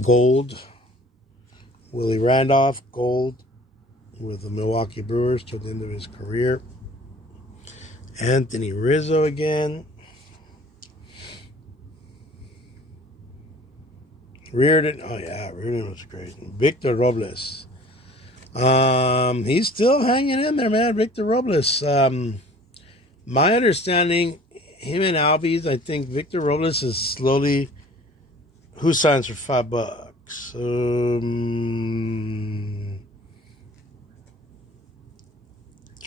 Gold. Willie Randolph. Gold. With the Milwaukee Brewers till the end of his career. Anthony Rizzo again. Reardon. Oh, yeah. Reardon was great. Victor Robles. He's still hanging in there, man. Victor Robles. My understanding, him and Albies, I think Victor Robles is slowly. Who signs for $5?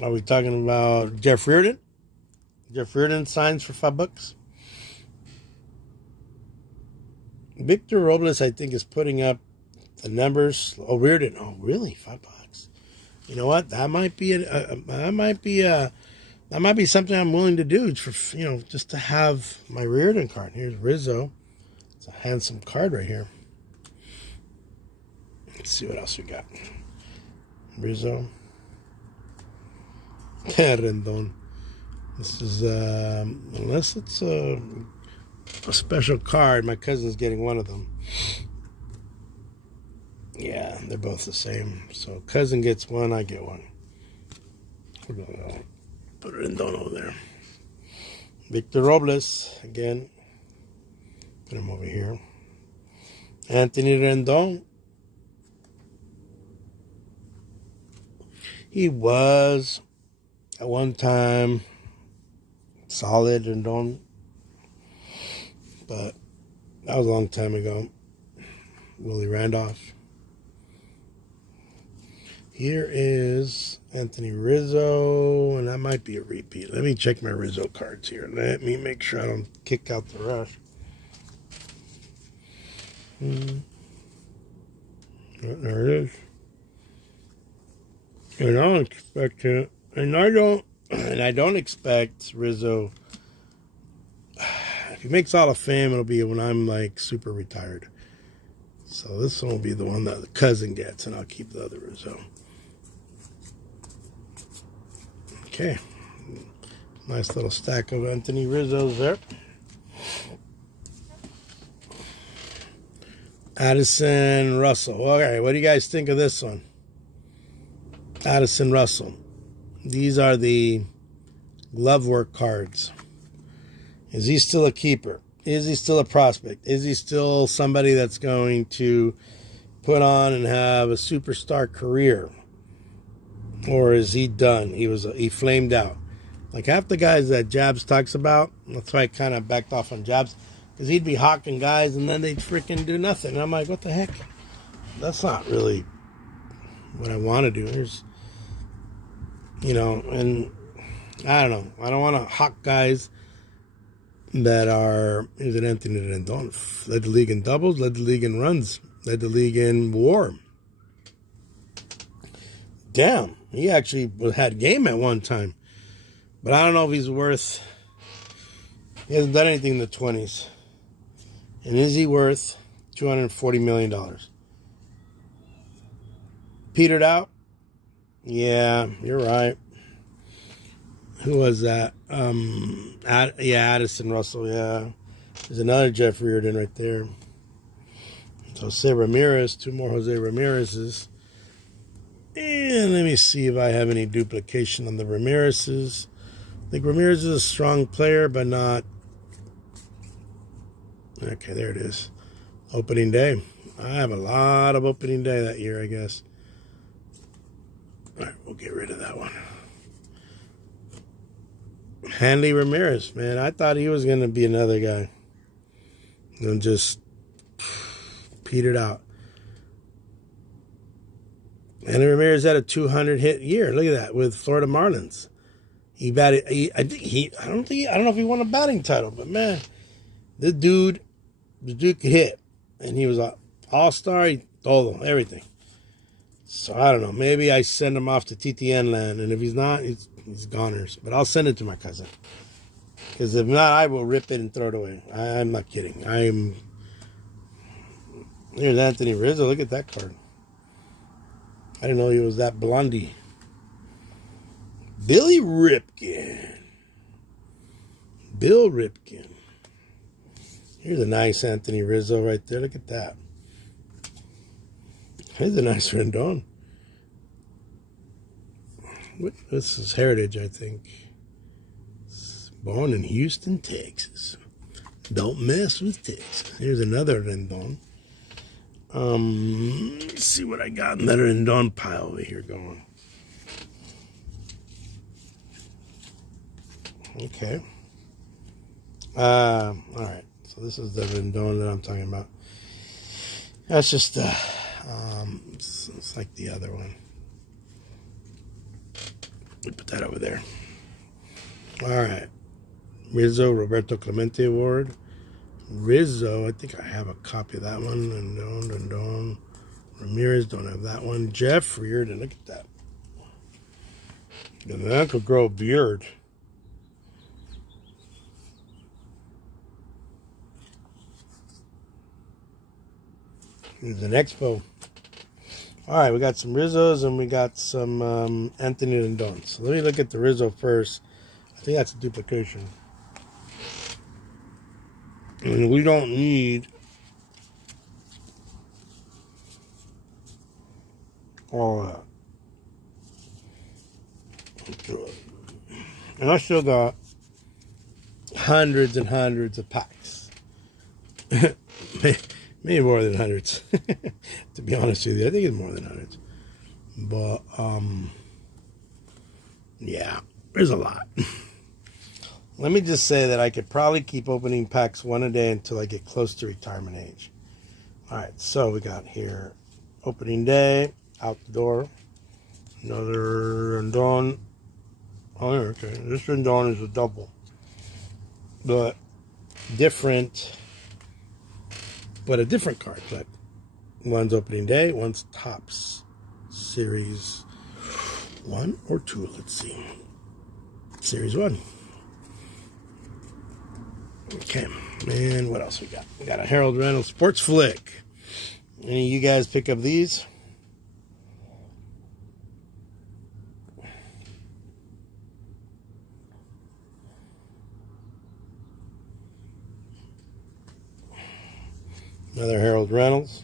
Are we talking about Jeff Reardon? Jeff Reardon signs for $5. Victor Robles, I think, is putting up the numbers. Oh, Reardon. Oh, really? $5. You know what? That might be something I'm willing to do for, you know, just to have my Reardon card. Here's Rizzo. It's a handsome card right here. Let's see what else we got. Rizzo. Rendon. This is unless it's a special card. My cousin's getting one of them. Yeah, they're both the same. So cousin gets one, I get one. Put Rendon over there. Victor Robles again. Put him over here. Anthony Rendon. He was at one time solid Rendon, but that was a long time ago. Willie Randolph. Here is Anthony Rizzo, and that might be a repeat. Let me check my Rizzo cards here. Let me make sure I don't kick out the rush. There it is. And I don't expect it. And I don't expect Rizzo. If he makes Hall of Fame, it'll be when I'm like super retired. So this one will be the one that the cousin gets, and I'll keep the other Rizzo. Okay. Nice little stack of Anthony Rizzos there. Addison Russell. Okay, what do you guys think of this one? Addison Russell. These are the glove work cards. Is he still a keeper? Is he still a prospect? Is he still somebody that's going to put on and have a superstar career? Or is he done? He flamed out. Like half the guys that Jabs talks about, that's why I kind of backed off on Jabs, because he'd be hawking guys and then they'd freaking do nothing. And I'm like, what the heck? That's not really what I want to do. And I don't know. I don't want to hawk guys that are, here's an Anthony Rendon, led the league in doubles, led the league in runs, led the league in WAR. Damn, he actually had game at one time. But I don't know if he's worth, he hasn't done anything in the 20s. And is he worth $240 million? Petered out? Yeah, you're right. Who was that? Addison Russell, yeah. There's another Jeff Reardon right there. Jose Ramirez, 2 more Jose Ramirez's. And let me see if I have any duplication on the Ramirez's. I think Ramirez is a strong player, but not... Okay, there it is. Opening day. I have a lot of opening day that year, I guess. All right, we'll get rid of that one. Hanley Ramirez, man. I thought he was going to be another guy. And just petered out. Hanley Ramirez had a 200 hit year. Look at that with Florida Marlins. He batted. I don't know if he won a batting title, but man, the dude could hit, and he was an all-star. He todo, everything. So I don't know. Maybe I send him off to TTN land, and if he's not, he's goners. But I'll send it to my cousin, because if not, I will rip it and throw it away. I'm not kidding. Here's Anthony Rizzo. Look at that card. I didn't know he was that blondie. Billy Ripken. Bill Ripken. Here's a nice Anthony Rizzo right there. Look at that. Here's a nice Rendon. This is Heritage, I think. Born in Houston, Texas. Don't mess with Texas. Here's another Rendon. Let's see what I got in that Rendon pile over here going. Okay. All right. So this is the Rendon that I'm talking about. That's just it's like the other one. We put that over there. All right. Rizzo, Roberto Clemente Award. Rizzo, I think I have a copy of that one. Rendon. Ramirez, don't have that one. Jeff Reardon, look at that. And that could grow a beard. Here's an Expo. All right, we got some Rizzos and we got some Anthony Rendon. So let me look at the Rizzo first. I think that's a duplication. And we don't need all that. And I still got hundreds and hundreds of packs. Maybe more than hundreds. To be honest with you, I think it's more than hundreds. But, yeah, there's a lot. Let me just say that I could probably keep opening packs one a day until I get close to retirement age. All right, so we got here opening day, out the door. Another Rendon. Oh, okay. This Rendon is a double. But different, but a different card. But one's opening day, one's Topps Series 1 or 2. Let's see. Series 1. Okay, and what else we got? We got a Harold Reynolds Sports Flick. Any of you guys pick up these? Another Harold Reynolds.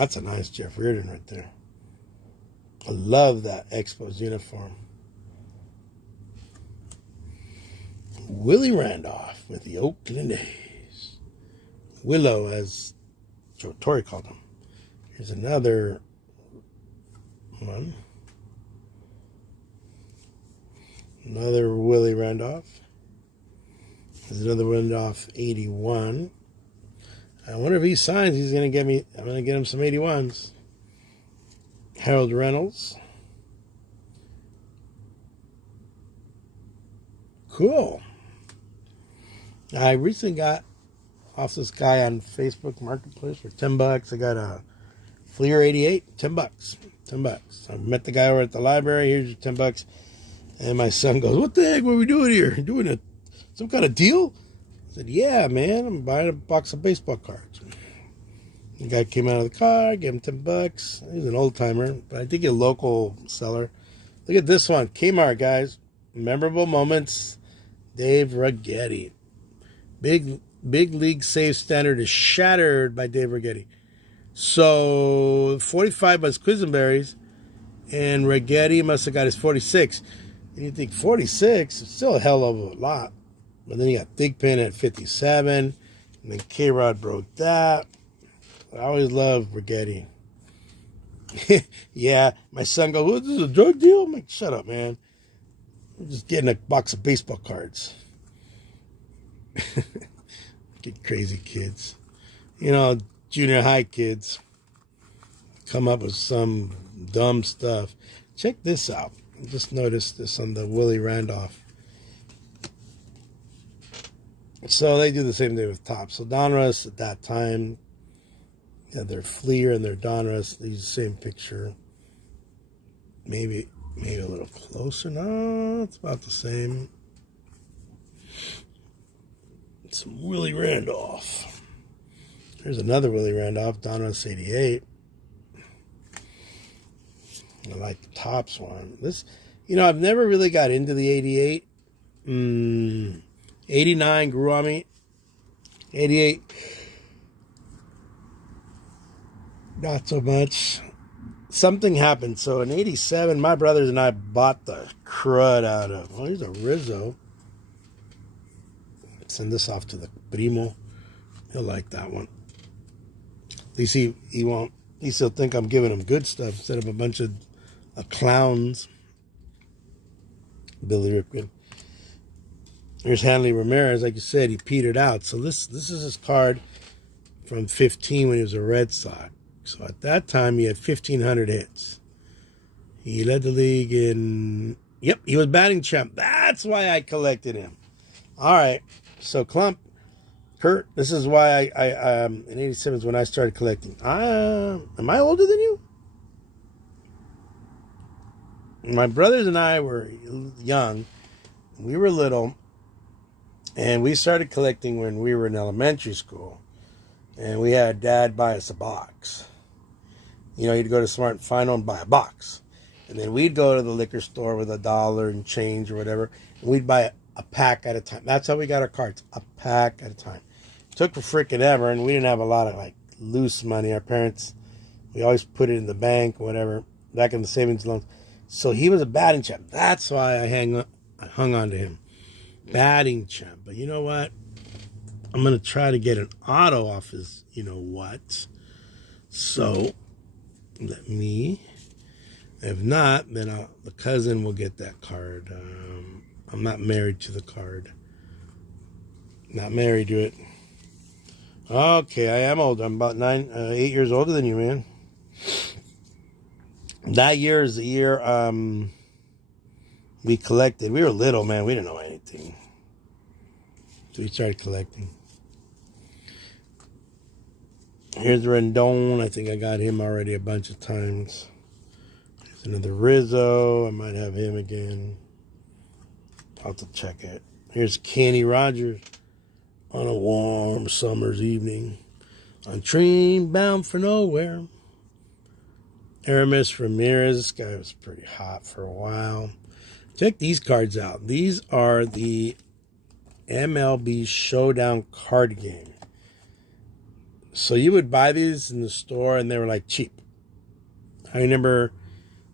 That's a nice Jeff Reardon right there. I love that Expos uniform. Willie Randolph with the Oakland A's. Willow, as Joe Torre called him. Here's another one. Another Willie Randolph. There's another Randolph 81. I wonder if he signs, he's going to get me, I'm going to get him some 81s. Harold Reynolds. Cool. I recently got off this guy on Facebook Marketplace for $10. I got a Fleer 88, $10. $10. I met the guy over at the library. Here's your $10. And my son goes, "What the heck? What are we doing here? Doing some kind of deal?" I said, "Yeah, man. I'm buying a box of baseball cards." The guy came out of the car, gave him $10. He's an old timer, but I think a local seller. Look at this one, Kmart, guys. Memorable moments. Dave Righetti. Big league save standard is shattered by Dave Righetti. So 45 was Quisenberry's, and Righetti must have got his 46. And you think 46 is still a hell of a lot. But then you got Thigpen at 57, and then K-Rod broke that. I always loved Righetti. Yeah, my son goes, "What, this is a drug deal?" I'm like, "Shut up, man. I'm just getting a box of baseball cards." Get crazy kids. You know, junior high kids come up with some dumb stuff. Check this out. I just noticed this on the Willie Randolph. So they do the same thing with Topps. So Donruss at that time, yeah, their Fleer and their Donruss, they use the same picture. Maybe a little closer. No, it's about the same. Some Willie Randolph. Here's another Willie Randolph, Donruss 88. I like the Topps one. This, I've never really got into the 88. 89 grew on me. 88, not so much. Something happened. So in 87, my brothers and I bought the crud out of, here's a Rizzo. Send this off to the primo. He'll like that one. At least he won't. At least he'll think I'm giving him good stuff instead of a bunch of clowns. Billy Ripken. Here's Hanley Ramirez. Like you said, he petered out. So this is his card from 15 when he was a Red Sox. So at that time, he had 1,500 hits. He led the league in... Yep, he was batting champ. That's why I collected him. All right. So Kurt, this is why I in 87 is when I started collecting. Am I older than you? My brothers and I were young. We were little. And we started collecting when we were in elementary school. And we had Dad buy us a box. You'd go to Smart and Final and buy a box. And then we'd go to the liquor store with $1 and change or whatever. And we'd buy a pack at a time. That's how we got our cards. A pack at a time. It took for freaking ever, and we didn't have a lot of loose money. Our parents, we always put it in the bank or whatever, back in the savings loans. So he was a batting champ. That's why I hung on to him. Batting champ. But you know what? I'm going to try to get an auto off his you-know-what. So let me. If not, then the cousin will get that card. I'm not married to the card. Not married to it. Okay, I am older. I'm about 8 years older than you, man. That year is the year we collected. We were little, man. We didn't know anything. So we started collecting. Here's Rendon. I think I got him already a bunch of times. Here's another Rizzo. I might have him again. I'll have to check it. Here's Kenny Rogers on a warm summer's evening. On train bound for nowhere. Aramis Ramirez. This guy was pretty hot for a while. Check these cards out. These are the MLB Showdown card game. So you would buy these in the store and they were like cheap. I remember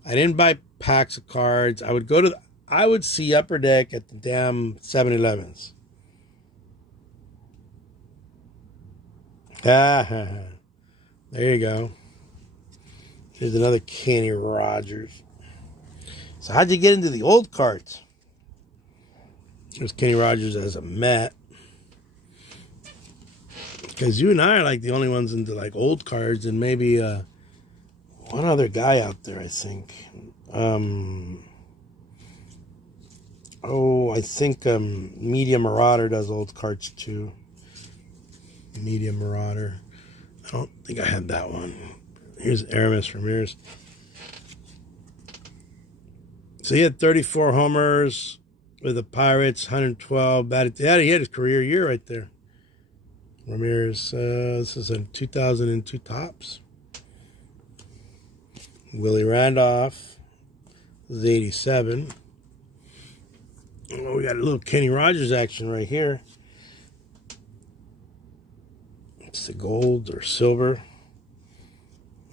I didn't buy packs of cards. I would see Upper Deck at the damn 7-Elevens. There you go. Here's another Kenny Rogers. So how'd you get into the old cards? There's Kenny Rogers as a Met. Because you and I are like the only ones into like old cards, and maybe one other guy out there, I think. I think Media Marauder does old cards too. Media Marauder. I don't think I had that one. Here's Aramis Ramirez. So he had 34 homers with the Pirates, 112 batted. Yeah, he had his career year right there. Ramirez, this is a 2002 Topps. Willie Randolph, this is 87. Oh, we got a little Kenny Rogers action right here. It's the gold or silver.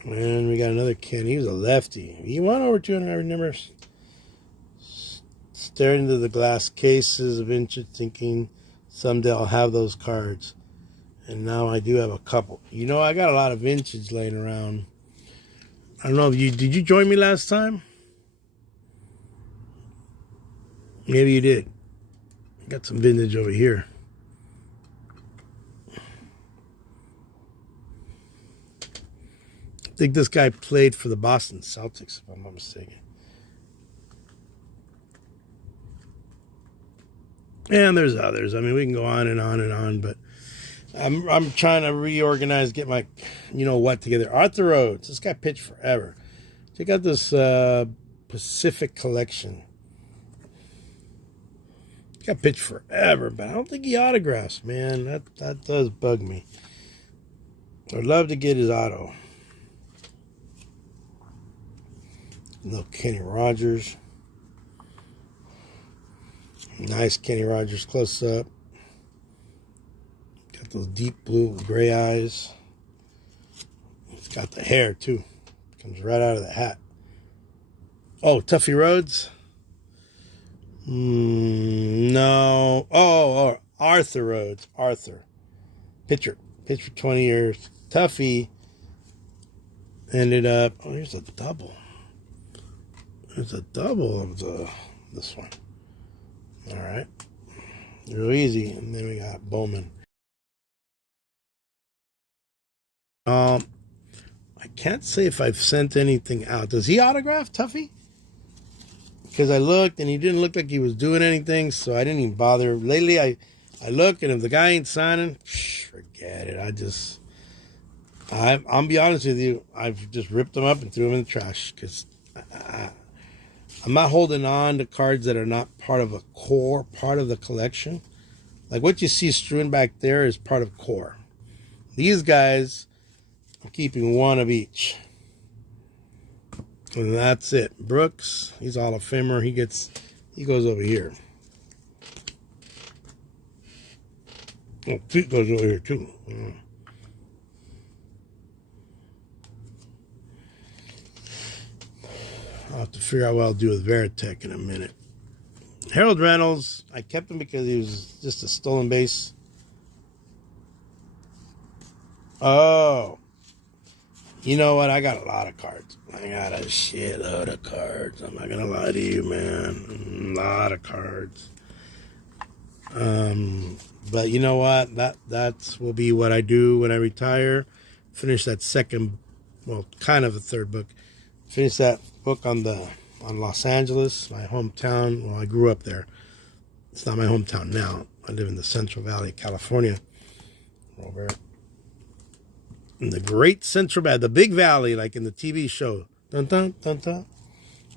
And we got another Kenny. He was a lefty. He won over 200. I remember staring into the glass cases of interest, thinking someday I'll have those cards. And now I do have a couple. You know, I got a lot of vintage laying around. I don't know if did you join me last time? Maybe you did. Got some vintage over here. I think this guy played for the Boston Celtics, if I'm not mistaken. And there's others. I mean, we can go on and on and on, but I'm trying to reorganize, get my, together. Arthur Rhodes. This guy pitched forever. Check out this Pacific Collection. He got pitched forever, but I don't think he autographs, man. That does bug me. I'd love to get his auto. Little Kenny Rogers. Nice Kenny Rogers close up. Got those deep blue with gray eyes. He's got the hair too. Comes right out of the hat. Oh, Tuffy Rhodes? No. Oh, Arthur Rhodes. Arthur. Pitcher. Pitched for 20 years. Tuffy ended up... Oh, here's a double. There's a double of this one. All right. Real easy. And then we got Bowman. I can't say if I've sent anything out. Does he autograph Tuffy? Because I looked and he didn't look like he was doing anything, so I didn't even bother. Lately, I look, and if the guy ain't signing, forget it. I'll be honest with you, I've just ripped them up and threw them in the trash because I'm not holding on to cards that are not part of a core part of the collection. Like what you see strewn back there is part of core. These guys, I'm keeping one of each. And that's it. Brooks, he's Hall of Famer. He goes over here. Oh, Pete goes over here too. I'll have to figure out what I'll do with Veritek in a minute. Harold Reynolds, I kept him because he was just a stolen base. Oh. You know what? I got a lot of cards. I got a shitload of cards. I'm not going to lie to you, man. A lot of cards. But you know what? That will be what I do when I retire. Finish that second, well, kind of a third book. Finish that book on Los Angeles, my hometown. Well, I grew up there. It's not my hometown now. I live in the Central Valley of California. Robert. In the great Central Valley, the Big Valley, like in the TV show. Dun, dun, dun, dun.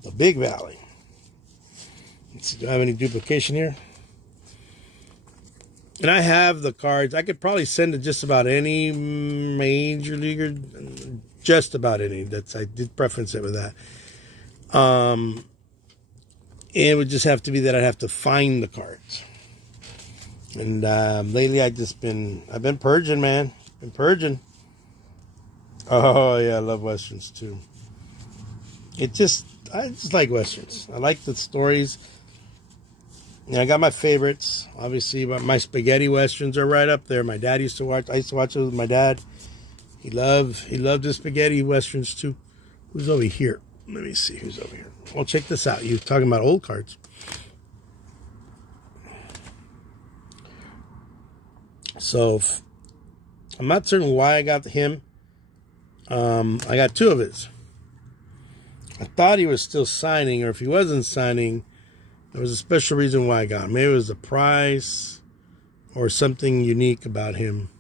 The Big Valley. Let's see, do I have any duplication here? And I have the cards. I could probably send to just about any major leaguer. Just about any. I did preference it with that. It would just have to be that I'd have to find the cards. And lately I've been purging, man. Been purging. Oh yeah, I love westerns too. I just like westerns. I like the stories. And I got my favorites, obviously, but my spaghetti westerns are right up there. My dad used to watch. I used to watch it with my dad. He loved the spaghetti westerns too. Who's over here? Let me see who's over here. Well, check this out. You're talking about old cards. So I'm not certain why I got him. I got two of his. I thought he was still signing, or if he wasn't signing, there was a special reason why I got him. Maybe it was the price or something unique about him.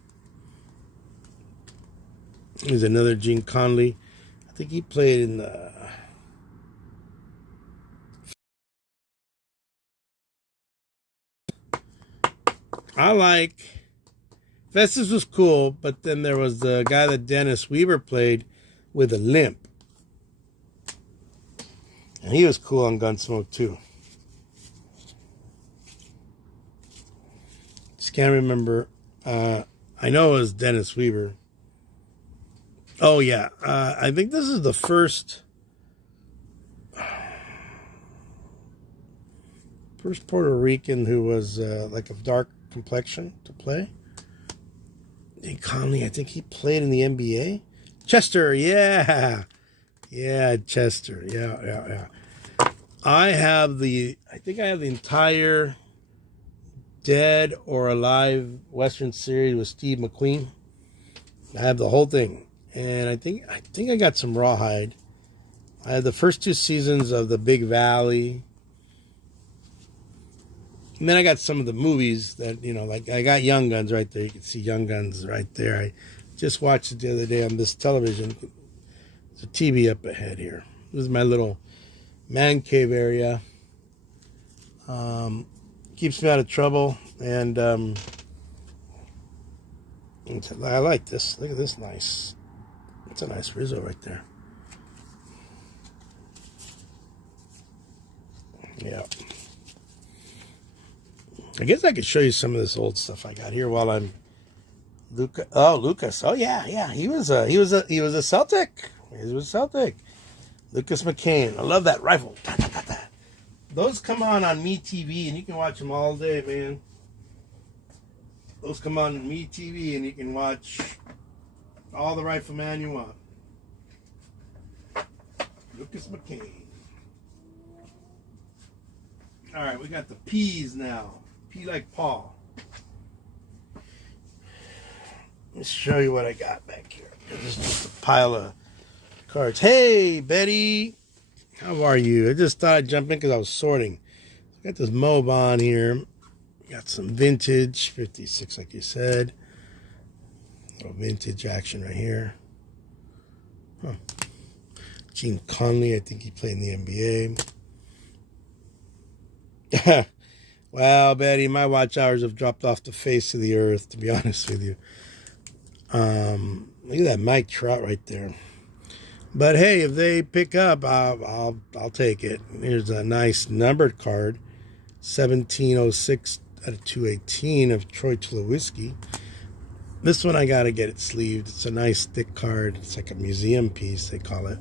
Here's another Gene Conley. I think he played in the... I like... Festus was cool, but then there was the guy that Dennis Weaver played with a limp. And he was cool on Gunsmoke too. Just can't remember. I know it was Dennis Weaver. Oh yeah, I think this is the first Puerto Rican who was like a dark complexion to play. Nick Conley, I think he played in the NBA. Chester, yeah, Chester, yeah. I think I have the entire Dead or Alive Western series with Steve McQueen. I have the whole thing, and I think I got some Rawhide. I had the first two seasons of The Big Valley, and then I got some of the movies that, like I got Young Guns right there. You can see Young Guns right there. I just watched it the other day on this television. There's a TV up ahead here. This is my little man cave area. Keeps me out of trouble, and I like this. Look at this nice. It's a nice Rizzo right there. Yeah. I guess I could show you some of this old stuff I got here while I'm Lucas. Oh yeah. He was a Celtic. He was a Celtic. Lucas McCain. I love that rifle. Those come on MeTV, and you can watch them all day, man. Those come on MeTV, and you can watch all the Rifleman you want. Lucas McCain. All right, we got the P's now. P like Paul. Let's show you what I got back here. This is just a pile of cards. Hey, Betty. How are you? I just thought I'd jump in because I was sorting. I got this Mob on here. Got some vintage, 56 like you said. Little vintage action right here. Huh. Gene Conley, I think he played in the NBA. Well, Betty, my watch hours have dropped off the face of the earth, to be honest with you. Look at that Mike Trout right there. But hey, if they pick up, I'll take it. Here's a nice numbered card, 1706 out of 218 of Troy Tulowitzki. This one I gotta get it sleeved. It's a nice thick card. It's like a museum piece, they call it,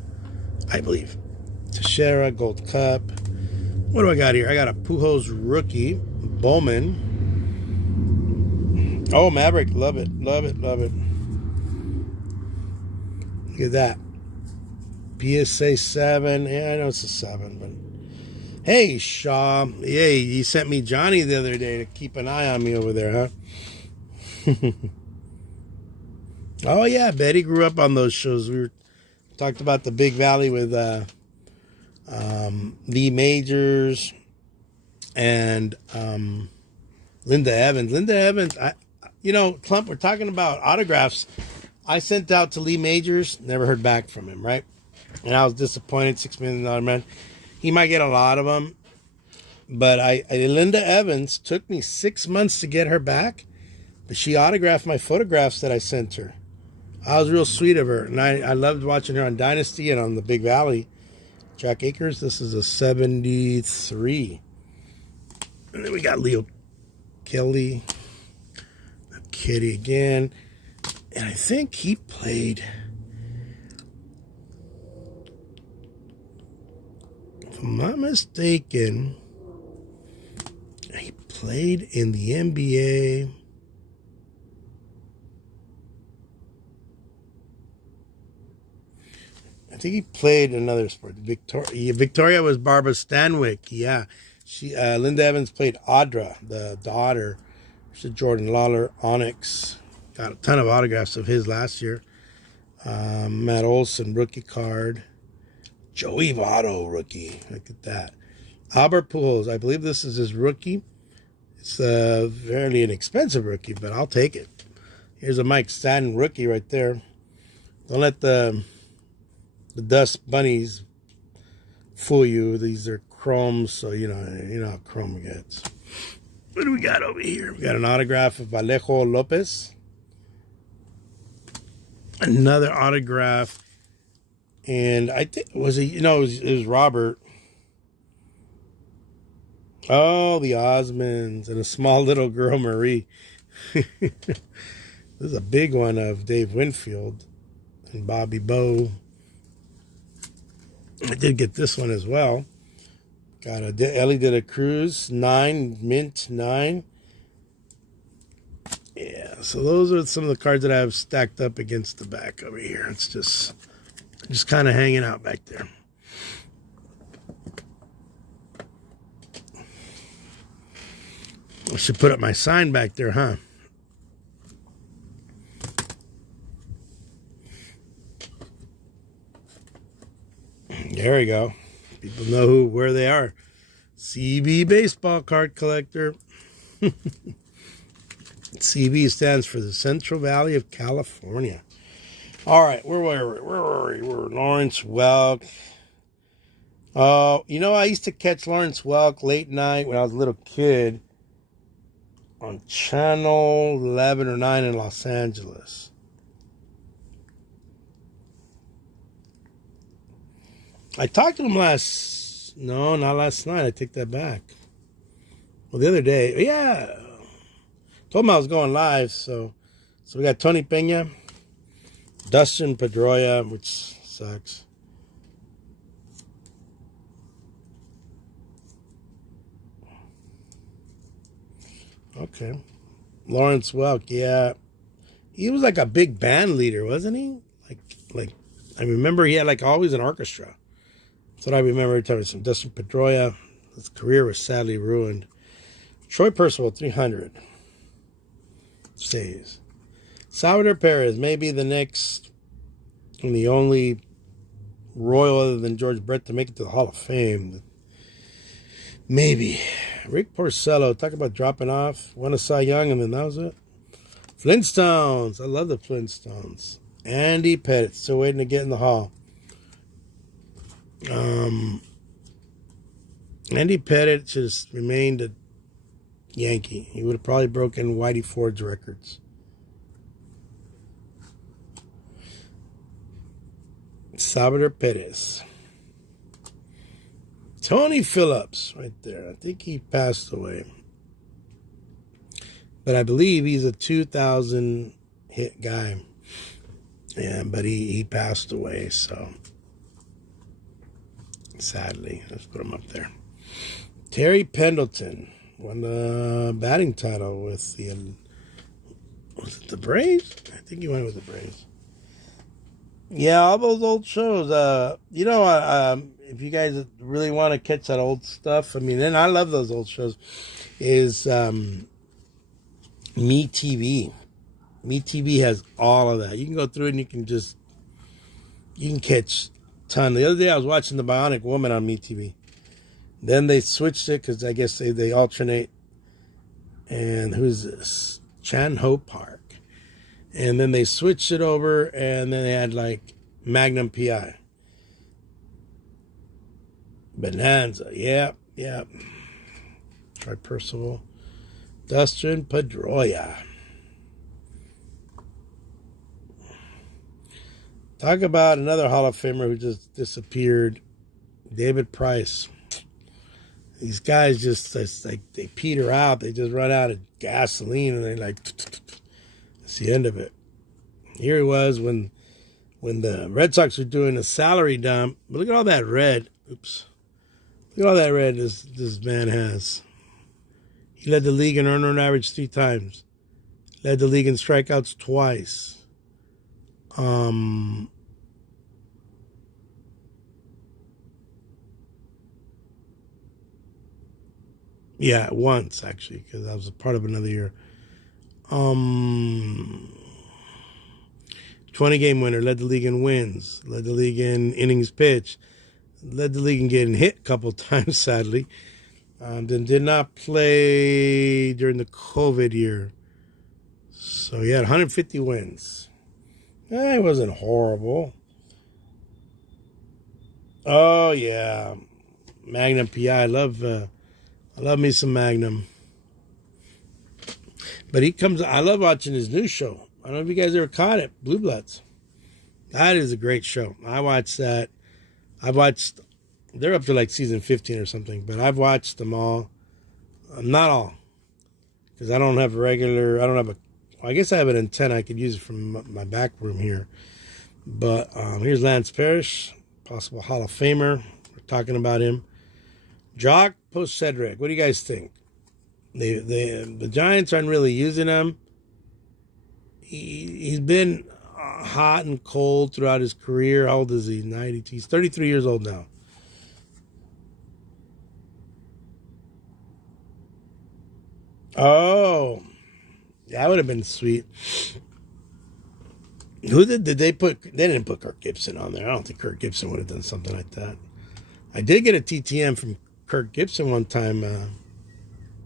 I believe. Teixeira Gold Cup. What do I got here? I got a Pujols rookie, Bowman. Oh, Maverick, love it. Look at that. PSA 7. Yeah, I know it's a 7, but hey, Shaw. Hey, you sent me Johnny the other day to keep an eye on me over there, huh? Oh yeah, Betty grew up on those shows. We talked about the Big Valley with Lee Majors and Linda Evans. Clump, we're talking about autographs. I sent out to Lee Majors, never heard back from him, right? And I was disappointed, $6 million man. He might get a lot of them. But Linda Evans, took me 6 months to get her back. But she autographed my photographs that I sent her. I was real sweet of her. And I loved watching her on Dynasty and on the Big Valley. Jack Akers, this is a 73. And then we got Leo Kelly. Kitty again. And I think he played I'm not mistaken, he played in the NBA. I think he played another sport. Victoria was Barbara Stanwyck. Yeah, Linda Evans played Audra, the daughter. She's Jordan Lawler, Onyx. Got a ton of autographs of his last year. Matt Olson, rookie card. Joey Votto, rookie. Look at that. Albert Pujols, I believe this is his rookie. It's a fairly inexpensive rookie, but I'll take it. Here's a Mike Stanton rookie right there. Don't let the dust bunnies fool you. These are chromes, so you know how chrome gets. What do we got over here? We got an autograph of Alejo Lopez. Another autograph, and I think it was Robert. Oh, the Osmonds and a small little girl, Marie. This is a big one of Dave Winfield and Bobby Bowe. I did get this one as well. Got a Ellie De La Cruz 9, mint 9. Yeah, so those are some of the cards that I have stacked up against the back over here. It's just kind of hanging out back there. I should put up my sign back there, huh? There we go. People know where they are. CB Baseball Card Collector. CB stands for the Central Valley of California. All right, where were we? We're Lawrence Welk. Oh, I used to catch Lawrence Welk late night when I was a little kid on Channel 11 or 9 in Los Angeles. I talked to him not last night. I take that back. Well, the other day, yeah. Told him I was going live, so we got Tony Pena, Dustin Pedroia, which sucks. Okay. Lawrence Welk, yeah. He was like a big band leader, wasn't he? Like I remember he had always an orchestra. That's what I remember telling him. Dustin Pedroia, his career was sadly ruined. Troy Percival, 300. Stays. Salvador Perez, maybe the next and the only Royal other than George Brett to make it to the Hall of Fame. Maybe. Rick Porcello, talk about dropping off. Won a Cy Young, and then that was it. Flintstones. I love the Flintstones. Andy Pettit, still waiting to get in the Hall. Andy Pettit should have remained a Yankee. He would have probably broken Whitey Ford's records. Salvador Perez. Tony Phillips, right there. I think he passed away. But I believe he's a 2000 hit guy. Yeah, but he passed away, so sadly, let's put him up there. Terry Pendleton won the batting title with was it the Braves? I think he went with the Braves. Yeah, all those old shows. If you guys really want to catch that old stuff, and I love those old shows, is Me TV. Me TV has all of that. You can go through it and you can catch a ton. The other day I was watching The Bionic Woman on Me TV. Then they switched it because I guess they alternate. And who's this? Chan Ho Park. And then they switched it over, and then they had Magnum PI. Bonanza, yep. Troy Percival. Dustin Pedroia. Talk about another Hall of Famer who just disappeared. David Price. These guys they peter out. They just run out of gasoline, and they it's the end of it. Here he was when the Red Sox were doing a salary dump. But look at all that red. Oops. Look at all that red this man has. He led the league in earned run average 3 times. Led the league in strikeouts twice. Yeah, once actually, because I was a part of another year. 20-game winner, led the league in wins, led the league in innings pitched, led the league in getting hit a couple times, sadly. Then did not play during the COVID year. So he had 150 wins. It wasn't horrible. Oh yeah, Magnum PI. I love me some Magnum. But he comes. I love watching his new show. I don't know if you guys ever caught it, Blue Bloods. That is a great show. I watched that. I've watched. They're up to like season 15 or something, but I've watched them all. Not all, because I don't have a regular. I don't have a. I guess I have an antenna. I could use it from my back room here. But here's Lance Parrish, possible Hall of Famer. We're talking about him. Jock Post-Cedric. What do you guys think? The Giants aren't really using him. He's been hot and cold throughout his career. How old is he? 92. He's 33 years old now. Oh, that would have been sweet. Who did they put? They didn't put Kirk Gibson on there. I don't think Kirk Gibson would have done something like that. I did get a TTM from Kirk Gibson one time,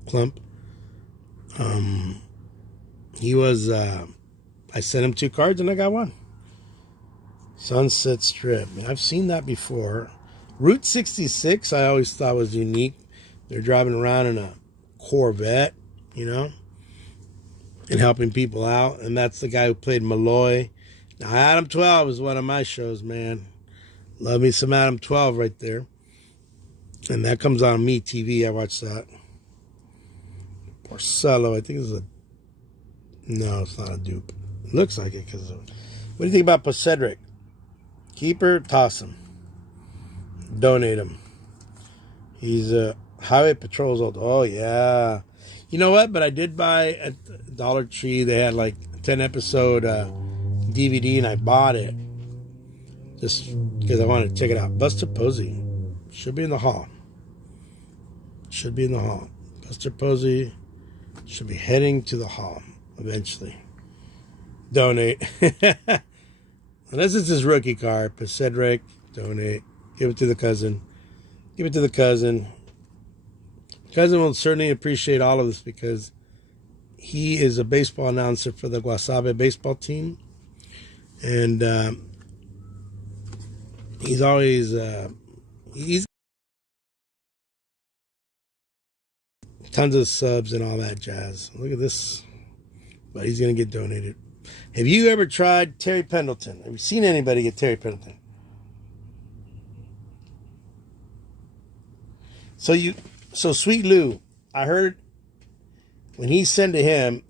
Clump. He was, I sent him 2 cards and I got one. Sunset Strip. I've seen that before. Route 66, I always thought was unique. They're driving around in a Corvette, and helping people out. And that's the guy who played Malloy. Now, Adam 12 is one of my shows, man. Love me some Adam 12 right there. And that comes on Me TV. I watch that. Porcello, I think it's no, it's not a dupe. It looks like it. What do you think about Post-Cedric? Keeper, toss him. Donate him. He's a Highway Patrol's old. Oh, yeah. You know what? But I did buy at Dollar Tree. They had like a 10-episode DVD, and I bought it just because I wanted to check it out. Buster Posey should be in the hall. Should be in the hall. Buster Posey should be heading to the hall eventually. Donate. Unless it's his rookie card. Cedric, donate. Give it to the cousin. Give it to the cousin. Cousin will certainly appreciate all of this because he is a baseball announcer for the Guasave baseball team. And he's always he's tons of subs and all that jazz. Look at this. But he's going to get donated. Have you ever tried Terry Pendleton? Have you seen anybody get Terry Pendleton? So Sweet Lou, I heard when he sent to him,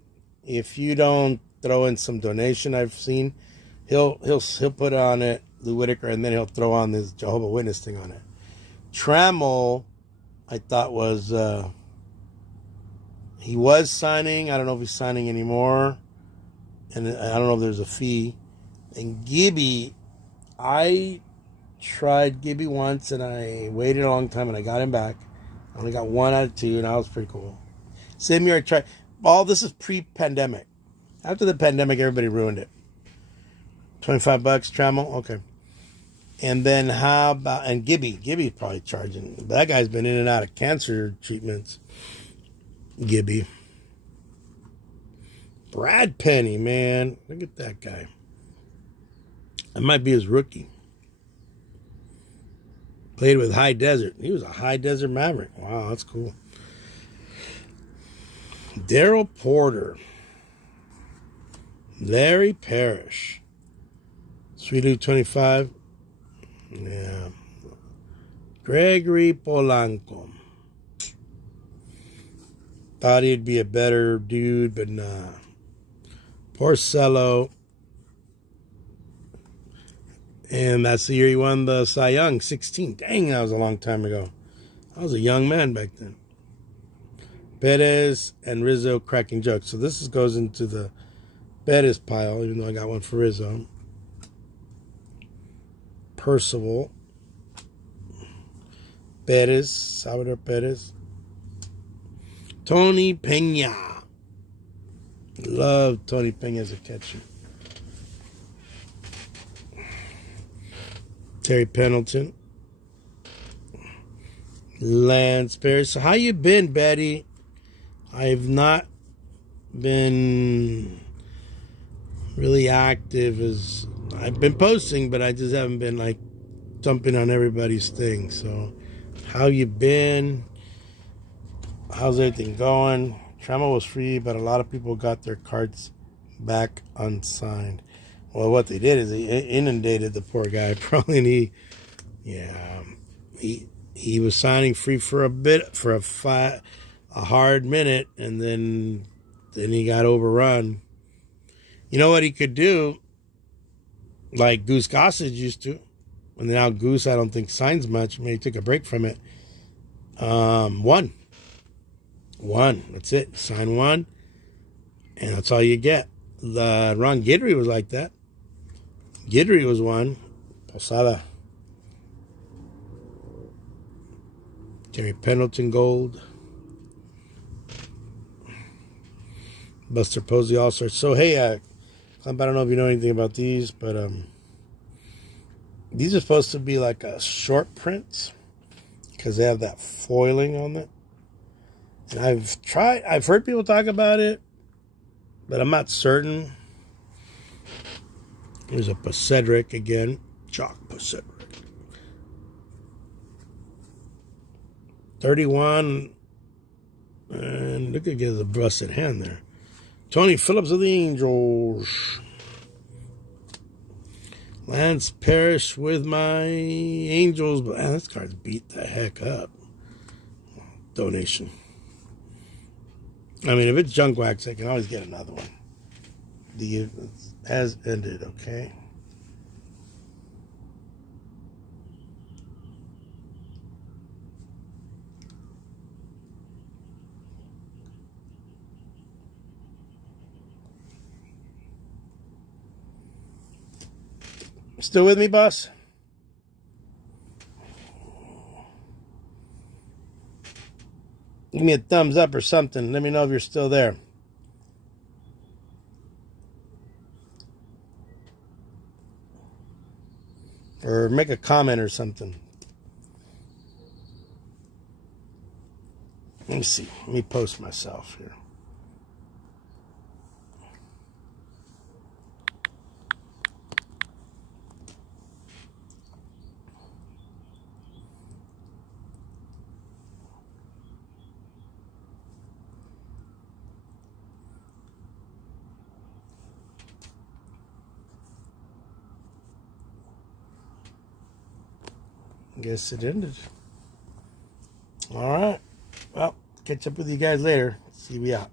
if you don't throw in some donation, I've seen, he'll put on it Lou Whitaker, and then he'll throw on this Jehovah Witness thing on it. Trammell, I thought was he was signing. I don't know if he's signing anymore, and I don't know if there's a fee. And Gibby, I tried Gibby once, and I waited a long time, and I got him back. I only got 1 out of 2, and that was pretty cool. Same year I tried. All this is pre-pandemic. After the pandemic, everybody ruined it. $25, Trammell, okay. And then how about, and Gibby's probably charging. But that guy's been in and out of cancer treatments. Gibby. Brad Penny, man. Look at that guy. That might be his rookie. Played with High Desert. He was a High Desert Maverick. Wow, that's cool. Daryl Porter. Larry Parrish. Sweet Lou 25. Yeah. Gregory Polanco. Thought he'd be a better dude, but nah. Porcello. And that's the year he won the Cy Young, 16. Dang, that was a long time ago. I was a young man back then. Perez and Rizzo cracking jokes. So this goes into the Perez pile, even though I got one for Rizzo. Percival. Perez. Salvador Perez. Tony Pena. Love Tony Pena as a catcher. Terry Pendleton. Lance Perez. So how you been, Betty? I've not been really active as I've been posting, but I just haven't been like jumping on everybody's thing. So how you been? How's everything going? Trammell was free, but a lot of people got their cards back unsigned. Well, what they did is they inundated the poor guy. Probably he was signing free for a bit, for a hard minute, and then he got overrun. You know what he could do? Like Goose Gossage used to. And now Goose, I don't think, signs much. Maybe he took a break from it. One. That's it. Sign one. And that's all you get. Ron Guidry was like that. Guidry was one. Posada. Terry Pendleton gold. Buster Posey All-Star. So, hey, Clamp, I don't know if you know anything about these, but these are supposed to be like a short prints because they have that foiling on it. And I've heard people talk about it, but I'm not certain. Here's a Cedric again. Chalk Cedric. 31. And look at the busted hand there. Tony Phillips of the Angels. Lance Parrish with my Angels. But this card's beat the heck up. Donation. I mean, if it's junk wax, I can always get another one. The has ended, okay? Still with me, boss? Give me a thumbs up or something. Let me know if you're still there. Or make a comment or something. Let me see. Let me post myself here. Guess it ended. All right. Well, catch up with you guys later. See you out.